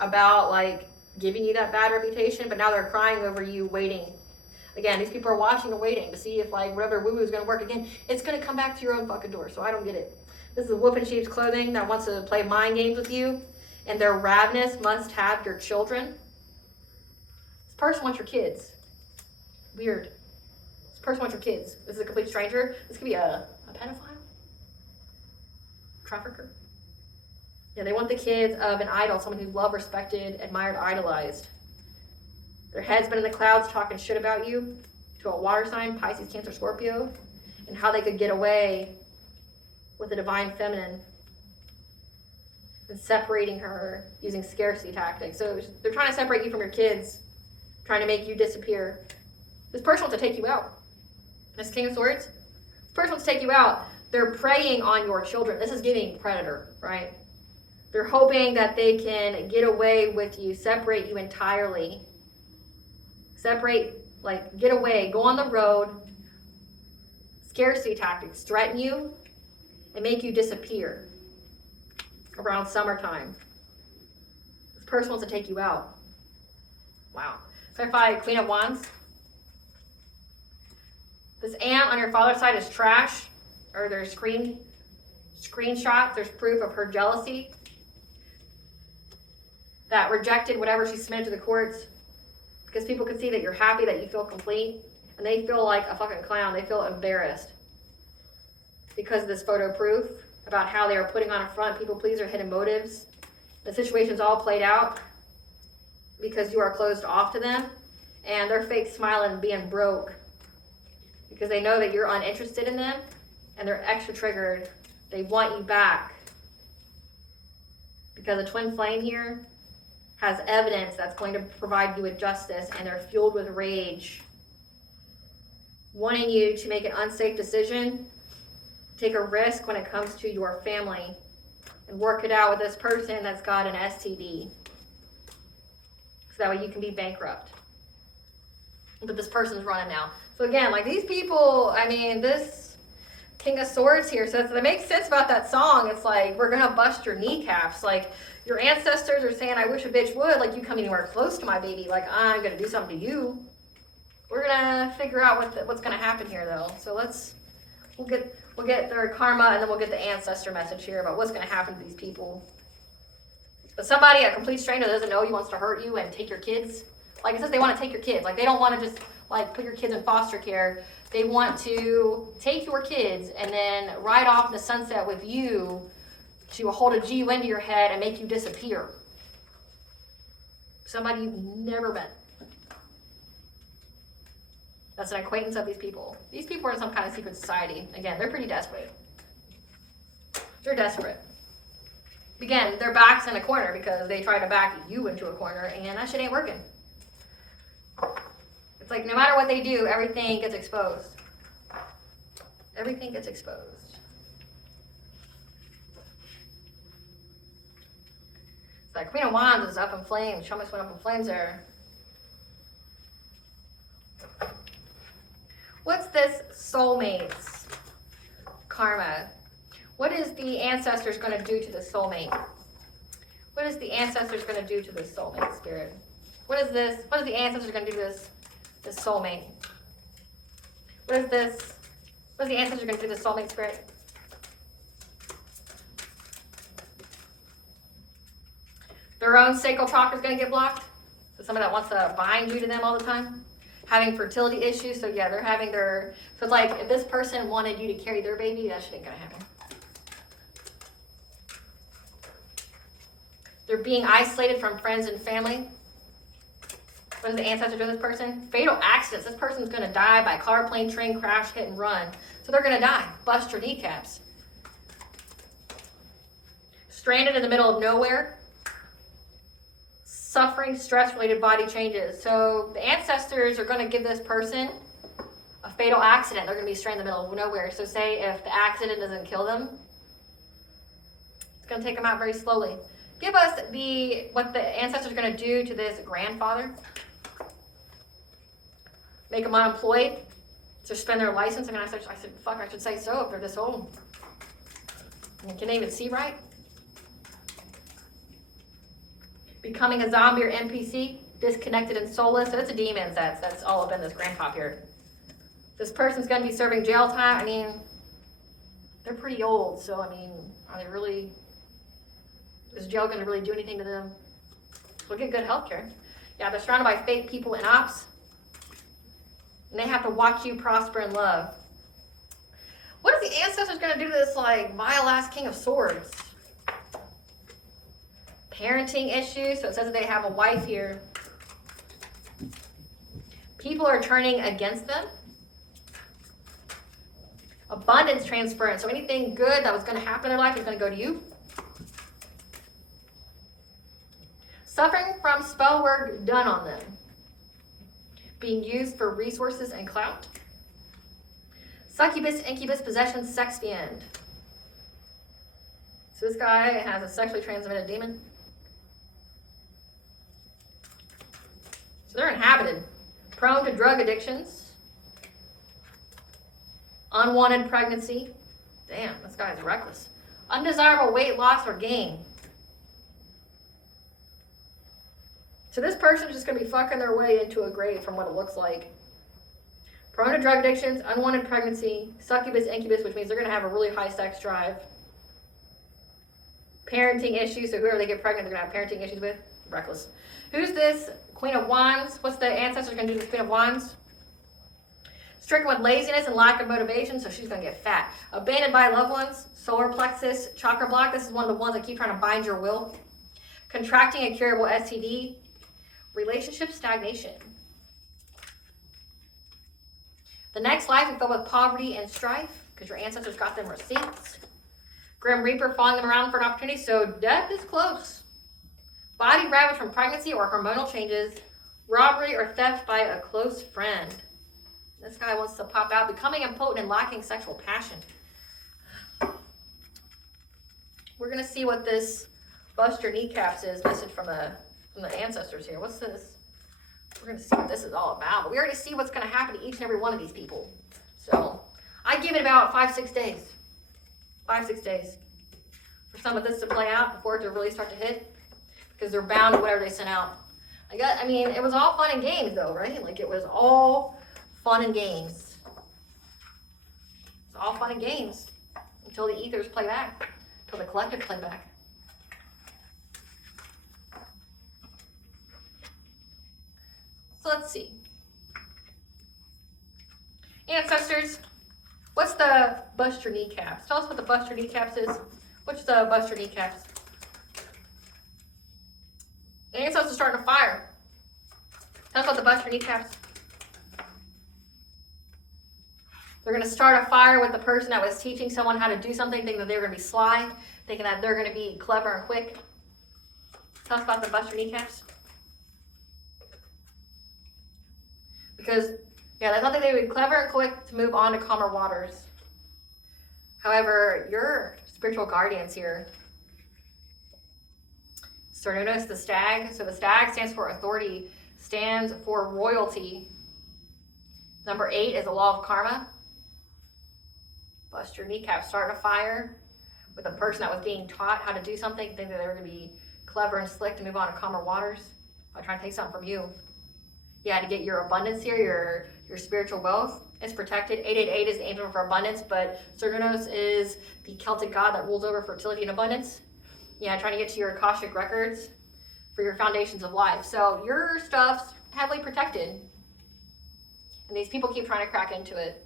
about like giving you that bad reputation, but now they're crying over you waiting. Again, these people are watching and waiting to see if like whatever woo-woo is going to work. Again, it's going to come back to your own fucking door, so I don't get it. This is a wolf in sheep's clothing that wants to play mind games with you, and their ravenous must have your children. This person wants your kids. Weird. This person wants your kids. This is a complete stranger. This could be a pedophile? Trafficker? Yeah, they want the kids of an idol, someone who's loved, respected, admired, idolized. Their head's been in the clouds talking shit about you to a water sign, Pisces, Cancer, Scorpio, and how they could get away with the divine feminine and separating her using scarcity tactics. So they're trying to separate you from your kids, trying to make you disappear. This person wants to take you out. This King of Swords, person wants to take you out. They're preying on your children. This is giving predator, right? They're hoping that they can get away with you, separate you entirely. Separate, like, get away, go on the road. Scarcity tactics, threaten you and make you disappear around summertime. This person wants to take you out. Wow. Clarify Queen of Wands. This aunt on your father's side is trash, or there's screenshots, there's proof of her jealousy that rejected whatever she submitted to the courts because people can see that you're happy, that you feel complete, and they feel like a fucking clown. They feel embarrassed because of this photo proof. about how they were putting on a front, people pleaser, hidden motives. The situation's all played out because you are closed off to them, and they're fake smiling and being broke because they know that you're uninterested in them, and they're extra triggered. They want you back because a twin flame here has evidence that's going to provide you with justice, and they're fueled with rage, wanting you to make an unsafe decision, take a risk when it comes to your family, and work it out with this person that's got an STD. So that way you can be bankrupt. But this person's running now. So again, like these people, I mean, this King of Swords here, so that makes sense about that song. It's like, we're gonna bust your kneecaps. Like, your ancestors are saying, I wish a bitch would. Like, you come anywhere close to my baby. Like, I'm gonna do something to you. We're gonna figure out what's gonna happen here, though. So we'll get their karma, and then we'll get the ancestor message here about what's gonna happen to these people. But somebody, a complete stranger that doesn't know you, wants to hurt you and take your kids. Like it says, they want to take your kids. Like, they don't want to just like put your kids in foster care. They want to take your kids and then ride off in the sunset with you to hold a GUN to your head and make you disappear. Somebody you've never met. That's an acquaintance of these people. These people are in some kind of secret society. Again, they're pretty desperate. They're desperate. Again, their back's in a corner because they try to back you into a corner, and that shit ain't working. It's like no matter what they do, everything gets exposed. Everything gets exposed. It's like Queen of Wands is up in flames. She almost went up in flames there. What's this soulmate's karma? What is the ancestors going to do to the soulmate? What is the ancestors going to do to the soulmate, spirit? What is this? What is the ancestors going to do to this soulmate? What is this? What is the ancestors going to do to the soulmate, spirit? Their own sacral chakra is going to get blocked. So someone that wants to bind you to them all the time. Having fertility issues. So yeah, they're having their... So it's like if this person wanted you to carry their baby, that shit ain't going to happen. They're being isolated from friends and family. What is the ancestor doing to this person? Fatal accidents. This person's going to die by car, plane, train, crash, hit, and run. So they're going to die. Bust your kneecaps. Stranded in the middle of nowhere. Suffering stress-related body changes. So the ancestors are going to give this person a fatal accident. They're going to be stranded in the middle of nowhere. So say if the accident doesn't kill them, it's going to take them out very slowly. Give us what the ancestors are going to do to this grandfather. Make them unemployed. Suspend their license. I mean, I said, fuck, I should say so if they're this old. I mean, can they even see right? Becoming a zombie or NPC. Disconnected and soulless. So it's a demon that's all up in this grandpop here. This person's going to be serving jail time. I mean, they're pretty old. So, I mean, are they really... Is jail going to really do anything to them? They'll get good health care. Yeah, they're surrounded by fake people and ops. And they have to watch you prosper in love. What is the ancestors going to do to this, like, vile-ass King of Swords? Parenting issues. So it says that they have a wife here. People are turning against them. Abundance transference. So anything good that was going to happen in their life is going to go to you. Suffering from spell work done on them. Being used for resources and clout. Succubus, incubus, possession, sex fiend. So this guy has a sexually transmitted demon. So they're inhabited. Prone to drug addictions. Unwanted pregnancy. Damn, this guy's reckless. Undesirable weight loss or gain. So this person is just going to be fucking their way into a grave from what it looks like. Prone to drug addictions, unwanted pregnancy, succubus, incubus, which means they're going to have a really high sex drive. Parenting issues, so whoever they get pregnant, they're going to have parenting issues with. Reckless. Who's this Queen of Wands? What's the ancestors going to do to this Queen of Wands? Stricken with laziness and lack of motivation, so she's going to get fat. Abandoned by loved ones, solar plexus, chakra block. This is one of the ones that keep trying to bind your will. Contracting a curable STD. Relationship stagnation. The next life is filled with poverty and strife because your ancestors got them receipts. Grim Reaper following them around for an opportunity, so death is close. Body ravaged from pregnancy or hormonal changes. Robbery or theft by a close friend. This guy wants to pop out, becoming impotent and lacking sexual passion. We're going to see what this bust your kneecaps is, message from the ancestors here. What's this? We're going to see what this is all about. But we already see what's going to happen to each and every one of these people. So I give it about 5-6 days. 5-6 days for some of this to play out before it to really start to hit. Because they're bound to whatever they sent out. I mean, it was all fun and games though, right? Like it was all fun and games. It's all fun and games until the ethers play back, until the collective play back. So let's see. Ancestors, what's the bust your kneecaps? Tell us what the bust your kneecaps is. What's the bust your kneecaps? Ancestors starting a fire. Tell us about the bust your kneecaps. They're going to start a fire with the person that was teaching someone how to do something, thinking that they were going to be sly, thinking that they're going to be clever and quick. Tell us about the bust your kneecaps. Because, yeah, they thought that they would be clever and quick to move on to calmer waters. However, your spiritual guardians here. So notice the stag. So the stag stands for authority, stands for royalty. Number 8 is the law of karma. Bust your kneecap, start a fire with a person that was being taught how to do something, think that they were going to be clever and slick to move on to calmer waters. I'll try to take something from you. Yeah, to get your abundance here, your spiritual wealth. It's protected. 888 is the angel for abundance, but Cernunos is the Celtic god that rules over fertility and abundance. Yeah, trying to get to your Akashic records for your foundations of life. So your stuff's heavily protected. And these people keep trying to crack into it.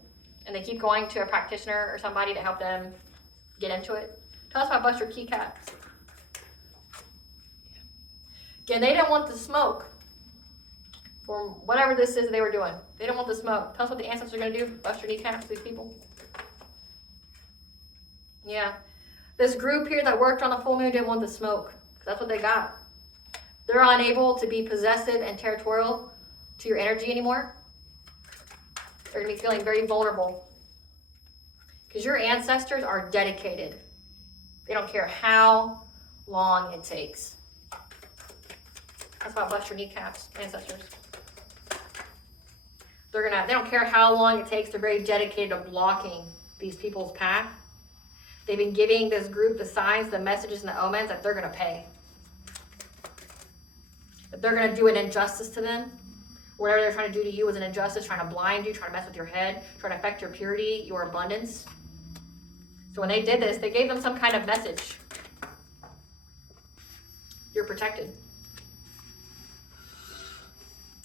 And they keep going to a practitioner or somebody to help them get into it. Tell us about bust your kneecaps. Again, they didn't want the smoke from whatever this is they were doing. They don't want the smoke. Tell us what the ancestors are going to do. Bust your kneecaps, these people. Yeah. This group here that worked on the full moon didn't want the smoke. That's what they got. They're unable to be possessive and territorial to your energy anymore. They're going to be feeling very vulnerable. Because your ancestors are dedicated. They don't care how long it takes. That's why I bust your kneecaps, ancestors. They don't care how long it takes. They're very dedicated to blocking these people's path. They've been giving this group the signs, the messages, and the omens that they're going to pay. That they're going to do an injustice to them. Whatever they're trying to do to you is an injustice, trying to blind you, trying to mess with your head, trying to affect your purity, your abundance. So when they did this, they gave them some kind of message. You're protected.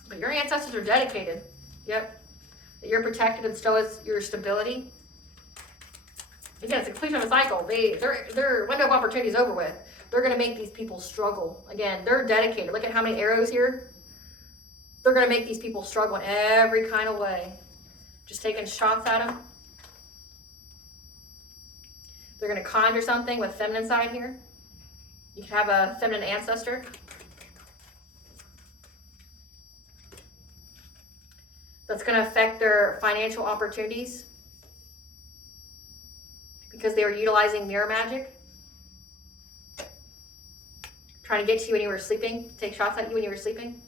But your ancestors are dedicated. Yep. That you're protected, and so is your stability. Again, it's a completion of a cycle. Their window of opportunity is over with. They're going to make these people struggle. Again, they're dedicated. Look at how many arrows here. They're going to make these people struggle in every kind of way. Just taking shots at them. They're going to conjure something with feminine side here. You can have a feminine ancestor. That's going to affect their financial opportunities because they were utilizing mirror magic. Trying to get to you when you were sleeping, take shots at you when you were sleeping.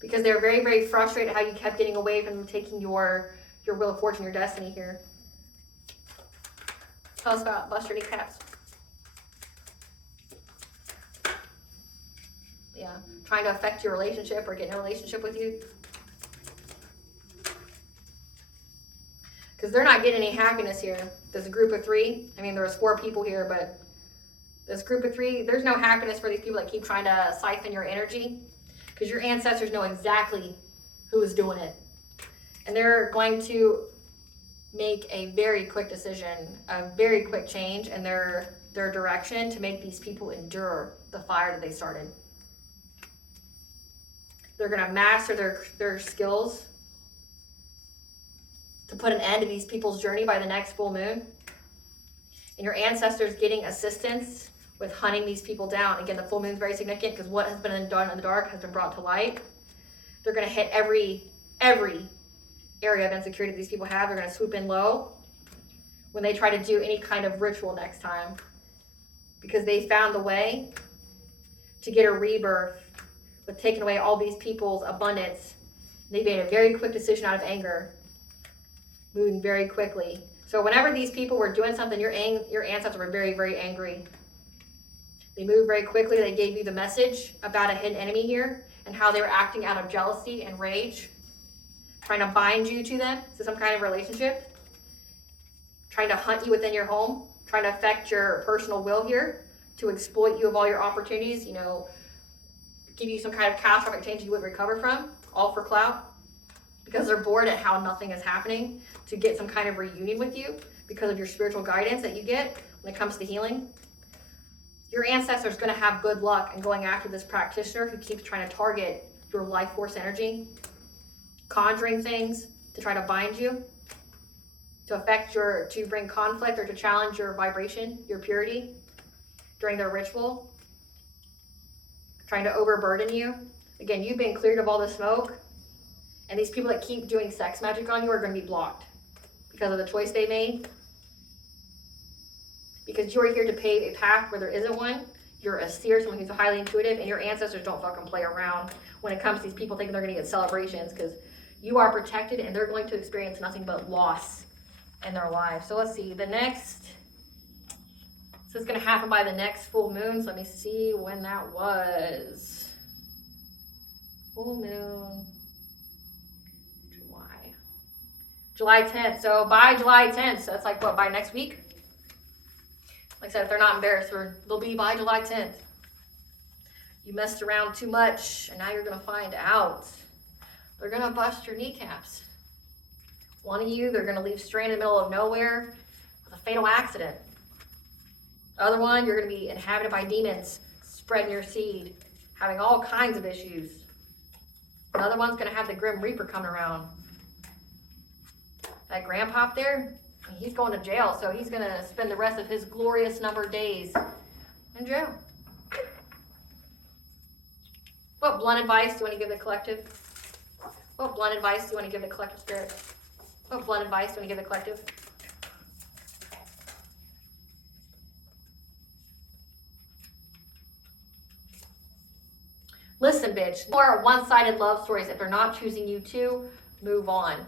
Because they were very, very frustrated how you kept getting away from taking your wheel of fortune, your destiny here. Tell us about bust your kneecaps. Yeah, trying to affect your relationship or get in a relationship with you. Because they're not getting any happiness here. There's a group of 3. I mean, there was 4 people here, but this group of 3, there's no happiness for these people that keep trying to siphon your energy. because your ancestors know exactly who is doing it. And they're going to make a very quick decision, a very quick change in their direction to make these people endure the fire that they started. They're going to master their skills to put an end to these people's journey by the next full moon. And your ancestors getting assistance with hunting these people down. Again, the full moon is very significant because what has been done in the dark has been brought to light. They're going to hit every area of insecurity that these people have. They're going to swoop in low when they try to do any kind of ritual next time, because they found the way to get a rebirth with taking away all these people's abundance. They made a very quick decision out of anger, moving very quickly. So whenever these people were doing something, your ancestors were very, very angry. They moved very quickly. They gave you the message about a hidden enemy here and how they were acting out of jealousy and rage, trying to bind you to them, to some kind of relationship, trying to hunt you within your home, trying to affect your personal will here, to exploit you of all your opportunities, give you some kind of catastrophic change you wouldn't recover from, all for clout, because they're bored at how nothing is happening, to get some kind of reunion with you because of your spiritual guidance that you get when it comes to healing. Your ancestor's going to have good luck in going after this practitioner who keeps trying to target your life force energy, conjuring things to try to bind you, to bring conflict or to challenge your vibration, your purity during their ritual, trying to overburden you. Again, you've been cleared of all the smoke, and these people that keep doing sex magic on you are going to be blocked because of the choice they made. Because you're here to pave a path where there isn't one. You're a seer, someone who's highly intuitive, and your ancestors don't fucking play around when it comes to these people thinking they're going to get celebrations, because you are protected and they're going to experience nothing but loss in their lives. So let's see, this is going to happen by the next full moon. So let me see when that was. Full moon, July 10th. So by July 10th, so that's like what, by next week? Like I said, if they're not embarrassed, they'll be by July 10th. You messed around too much, and now you're going to find out. They're going to bust your kneecaps. One of you, they're going to leave stranded in the middle of nowhere with a fatal accident. The other one, you're going to be inhabited by demons, spreading your seed, having all kinds of issues. Another one's going to have the Grim Reaper coming around. That grandpa up there, he's going to jail, so he's going to spend the rest of his glorious number of days in jail. What blunt advice do you want to give the collective? What blunt advice do you want to give the collective, spirit? What blunt advice do you want to give the collective? Listen, bitch. More one-sided love stories. If they're not choosing you to, move on.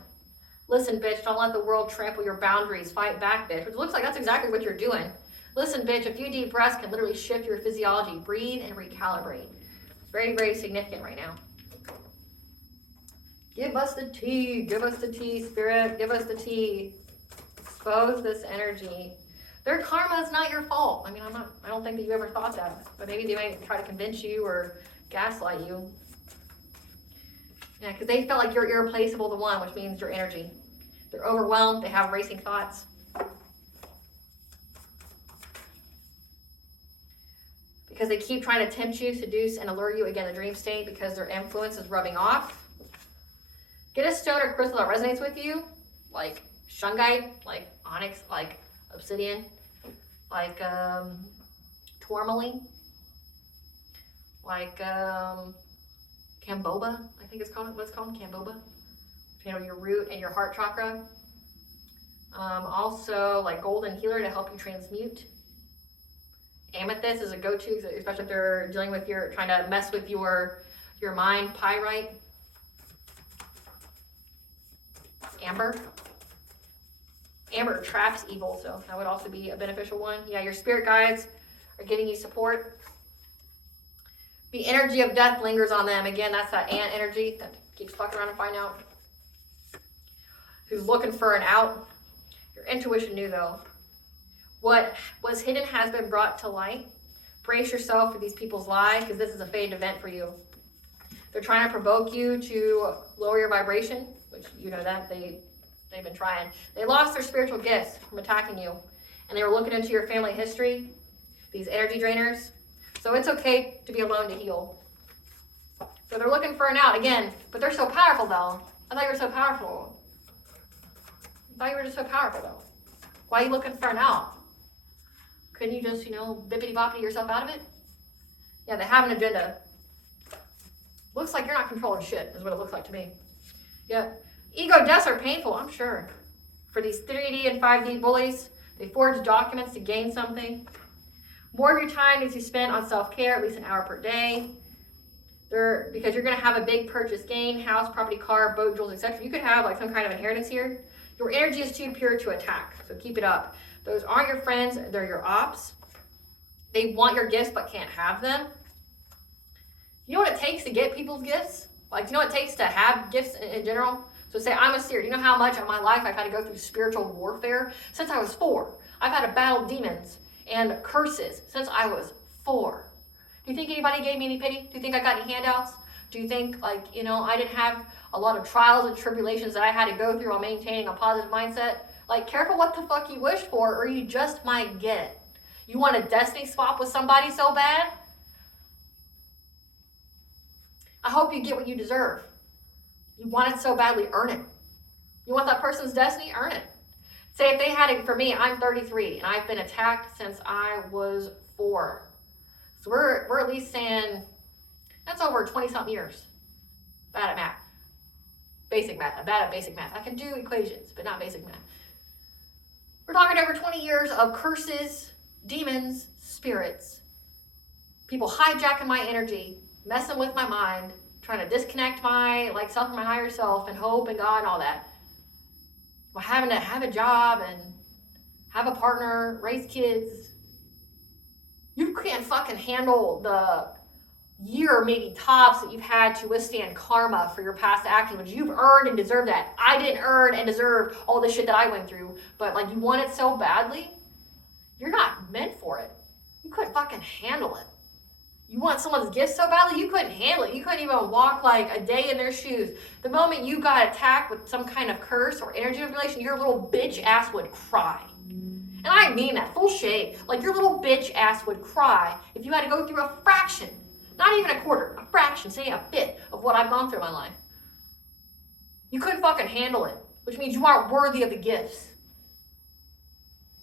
Listen, bitch, don't let the world trample your boundaries. Fight back, bitch. Which looks like that's exactly what you're doing. Listen, bitch, a few deep breaths can literally shift your physiology. Breathe and recalibrate. It's very, very significant right now. Give us the tea. Give us the tea, spirit. Give us the tea. Expose this energy. Their karma is not your fault. I mean, I don't think that you ever thought that. But maybe they might try to convince you or gaslight you. Yeah, because they felt like you're irreplaceable to one, which means your energy. They're overwhelmed. They have racing thoughts. Because they keep trying to tempt you, seduce, and allure you again, the dream state, because their influence is rubbing off. Get a stone or crystal that resonates with you, like shungite, like onyx, like obsidian, like tourmaline, like Camboba, I think it's called. What's called Camboba? Your root and your heart chakra. Also, like golden healer to help you transmute. Amethyst is a go-to, especially if they're dealing with trying to mess with your mind. Pyrite. Amber traps evil, so that would also be a beneficial one. Yeah, your spirit guides are giving you support. The energy of death lingers on them. Again, that's that ant energy that keeps fucking around and find out who's looking for an out. Your intuition knew, though. What was hidden has been brought to light. Brace yourself for these people's lies, because this is a fated event for you. They're trying to provoke you to lower your vibration, which you know that they've been trying. They lost their spiritual gifts from attacking you, and they were looking into your family history, these energy drainers. So it's okay to be alone to heal. So they're looking for an out again, but they're so powerful though. I thought you were so powerful. I thought you were just so powerful though. Why are you looking for an out? Couldn't you just, bippity-boppity yourself out of it? Yeah, they have an agenda. Looks like you're not controlling shit, is what it looks like to me. Yeah. Ego deaths are painful, I'm sure. For these 3D and 5D bullies, they forge documents to gain something. More of your time needs to be spent on self-care, at least an hour per day. Because you're going to have a big purchase gain, house, property, car, boat, jewels, etc. You could have like some kind of inheritance here. Your energy is too pure to attack, so keep it up. Those aren't your friends, they're your ops. They want your gifts but can't have them. You know what it takes to get people's gifts? Like, you know what it takes to have gifts in general? So say, I'm a seer. You know how much of my life I've had to go through spiritual warfare? Since I was 4. I've had to battle demons and curses since I was 4. Do you think anybody gave me any pity? Do you think I got any handouts? Do you think, I didn't have a lot of trials and tribulations that I had to go through while maintaining a positive mindset? Like, careful what the fuck you wish for, or you just might get it. You want a destiny swap with somebody so bad? I hope you get what you deserve. You want it so badly, earn it. You want that person's destiny, earn it. Say if they had it, for me, I'm 33, and I've been attacked since I was 4. So we're at least saying, that's over 20-something years. Bad at math. Basic math. I'm bad at basic math. I can do equations, but not basic math. We're talking over 20 years of curses, demons, spirits. People hijacking my energy, messing with my mind, trying to disconnect my self from my higher self and hope and God and all that. Well, having to have a job and have a partner, raise kids. You can't fucking handle the year, maybe tops, that you've had to withstand karma for your past actions, which you've earned and deserved that. I didn't earn and deserve all the shit that I went through, but you want it so badly, you're not meant for it. You couldn't fucking handle it. You want someone's gift so badly, you couldn't handle it. You couldn't even walk a day in their shoes. The moment you got attacked with some kind of curse or energy manipulation, your little bitch ass would cry. And I mean that, full shade. Your little bitch ass would cry if you had to go through a fraction, not even a quarter, a fraction, say a fifth of what I've gone through in my life. You couldn't fucking handle it, which means you aren't worthy of the gifts.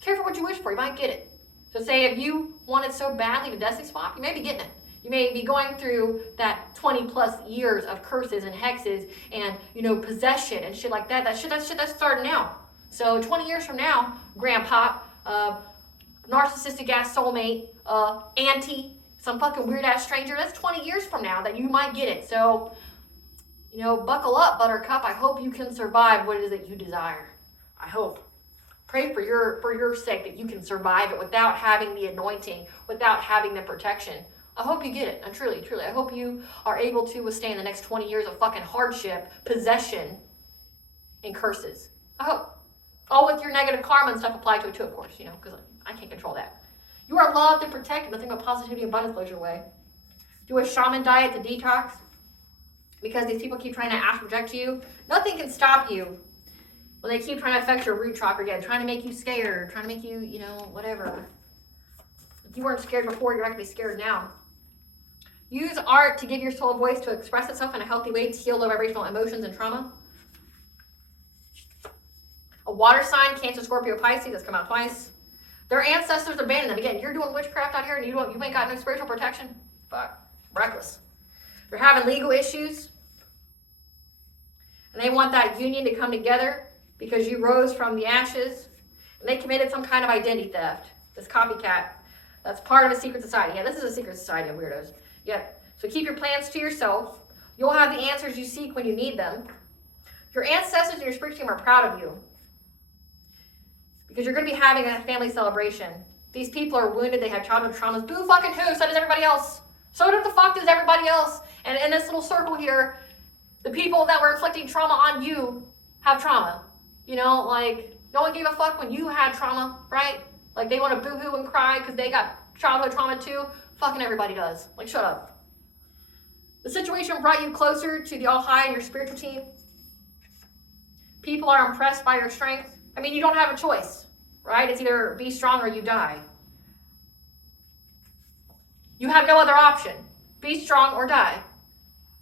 Careful what you wish for, you might get it. So say if you wanted so badly to destiny swap, you may be getting it. You may be going through that 20 plus years of curses and hexes and, possession and shit like that. That shit that's starting now. So 20 years from now, grandpa, narcissistic ass soulmate, auntie, some fucking weird ass stranger, that's 20 years from now that you might get it. So, buckle up, buttercup. I hope you can survive what it is that you desire. I hope. Pray for your sake that you can survive it without having the anointing, without having the protection. I hope you get it. And truly, I hope you are able to withstand the next 20 years of fucking hardship, possession, and curses. I hope. All with your negative karma and stuff applied to it too, of course, because I can't control that. You are loved and protected. Nothing but positivity and abundance flows your way. Do a shaman diet to detox. Because these people keep trying to astral project you. Nothing can stop you when they keep trying to affect your root chakra again, trying to make you scared, trying to make you, whatever. If you weren't scared before, you're not going to be scared now. Use art to give your soul a voice to express itself in a healthy way to heal low vibrational emotions and trauma. A water sign, Cancer, Scorpio, Pisces, that's come out twice. Their ancestors abandoned them. Again, you're doing witchcraft out here and you ain't got no spiritual protection. Fuck. Reckless. They're having legal issues. And they want that union to come together because you rose from the ashes. And they committed some kind of identity theft. This copycat. That's part of a secret society. Yeah, this is a secret society of weirdos. Yeah. So keep your plans to yourself. You'll have the answers you seek when you need them. Your ancestors and your spirit team are proud of you. Because you're going to be having a family celebration. These people are wounded. They have childhood traumas. Boo fucking who? So does everybody else. So does the fuck does everybody else. And in this little circle here, the people that were inflicting trauma on you have trauma. No one gave a fuck when you had trauma, right? They want to boo-hoo and cry because they got childhood trauma too. Fucking everybody does. Shut up. The situation brought you closer to the All-High and your spiritual team. People are impressed by your strength. I mean, you don't have a choice, right? It's either be strong or you die. You have no other option. Be strong or die.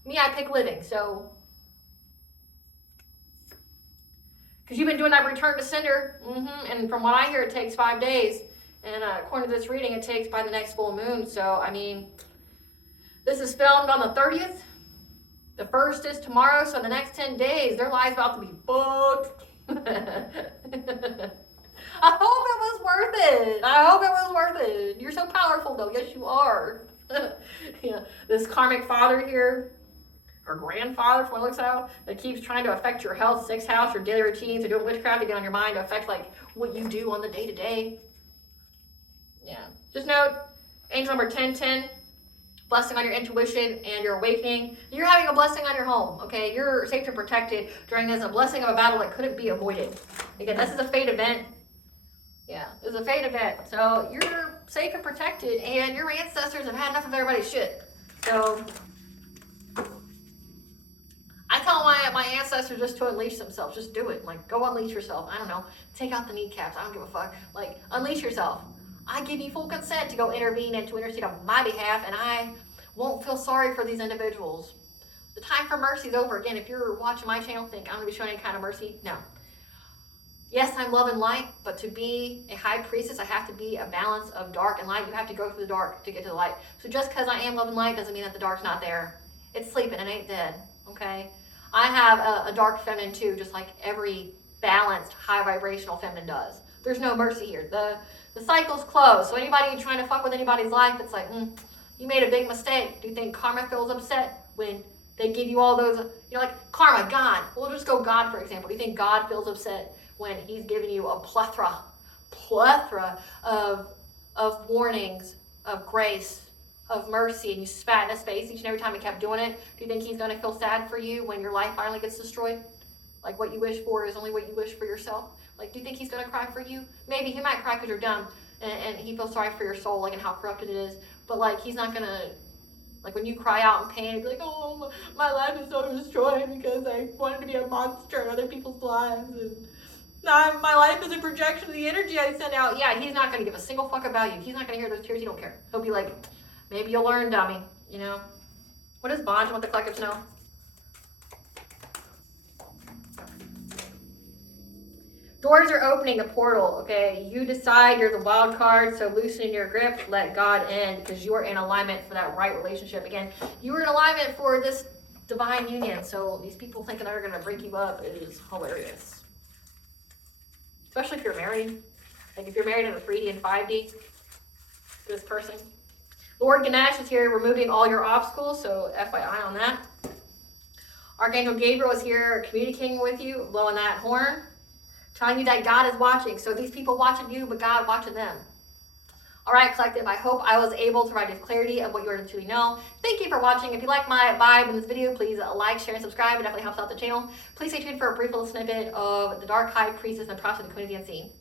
Me, I pick living, so. Because you've been doing that return to sender, and from what I hear, it takes 5 days. And according to this reading, it takes by the next full moon. So, I mean, this is filmed on the 30th. The 1st is tomorrow, so in the next 10 days, their life's about to be fucked. I hope it was worth it. I hope it was worth it. You're so powerful, though. Yes, you are. Yeah, this karmic father here, or grandfather, from what it looks out, that keeps trying to affect your health, 6th house, your daily routines, or doing witchcraft to get on your mind to affect like what you do on the day-to-day. Yeah. Just note, angel number 1010, blessing on your intuition and your awakening. You're having a blessing on your home, okay? You're safe and protected during this, a blessing of a battle that couldn't be avoided. Again, this is a fate event. Yeah, it's a fate event. So you're safe and protected, and your ancestors have had enough of everybody's shit. So I tell my ancestors just to unleash themselves. Just do it. Like, go unleash yourself. I don't know. Take out the kneecaps. I don't give a fuck. Like, unleash yourself. I give you full consent to go intervene and to intercede on my behalf, and I won't feel sorry for these individuals. The time for mercy is over. Again, if you're watching my channel, think I'm going to be showing any kind of mercy? No. Yes, I'm love and light, but to be a high priestess, I have to be a balance of dark and light. You have to go through the dark to get to the light. So just because I am love and light doesn't mean that the dark's not there. It's sleeping. It ain't dead, okay? I have a dark feminine too, just like every balanced, high vibrational feminine does. There's no mercy here. The cycle's closed. So anybody trying to fuck with anybody's life, it's like, you made a big mistake. Do you think karma feels upset when they give you all those, like karma, God. We'll just go God, for example. Do you think God feels upset when he's giving you a plethora of warnings, of grace, of mercy, and you spat in his face each and every time he kept doing it? Do you think he's going to feel sad for you when your life finally gets destroyed? Like, what you wish for is only what you wish for yourself? Like, do you think he's going to cry for you? Maybe he might cry because you're dumb, and he feels sorry for your soul, like, and how corrupted it is. But, like, he's not going to, like, when you cry out in pain, he'd be like, oh, my life is so destroyed because I wanted to be a monster in other people's lives, and now my life is a projection of the energy I send out. Yeah, he's not going to give a single fuck about you. He's not going to hear those tears. He don't care. He'll be like, maybe you'll learn, dummy, What is bondage and what the collectives know? Doors are opening, the portal, okay? You decide you're the wild card, so loosen your grip, let God in, because you're in alignment for that right relationship. Again, you were in alignment for this divine union, so these people thinking they're going to break you up is hilarious. Especially if you're married. Like if you're married in a 3D and 5D to this person. Lord Ganesh is here removing all your obstacles, so FYI on that. Archangel Gabriel is here communicating with you, blowing that horn, telling you that God is watching. So these people watching you, but God watching them. All right, collective, I hope I was able to provide you clarity of what you already truly know. Thank you for watching. If you like my vibe in this video, please like, share, and subscribe. It definitely helps out the channel. Please stay tuned for a brief little snippet of the Dark High Priestess and the process of the Queen of the Unseen.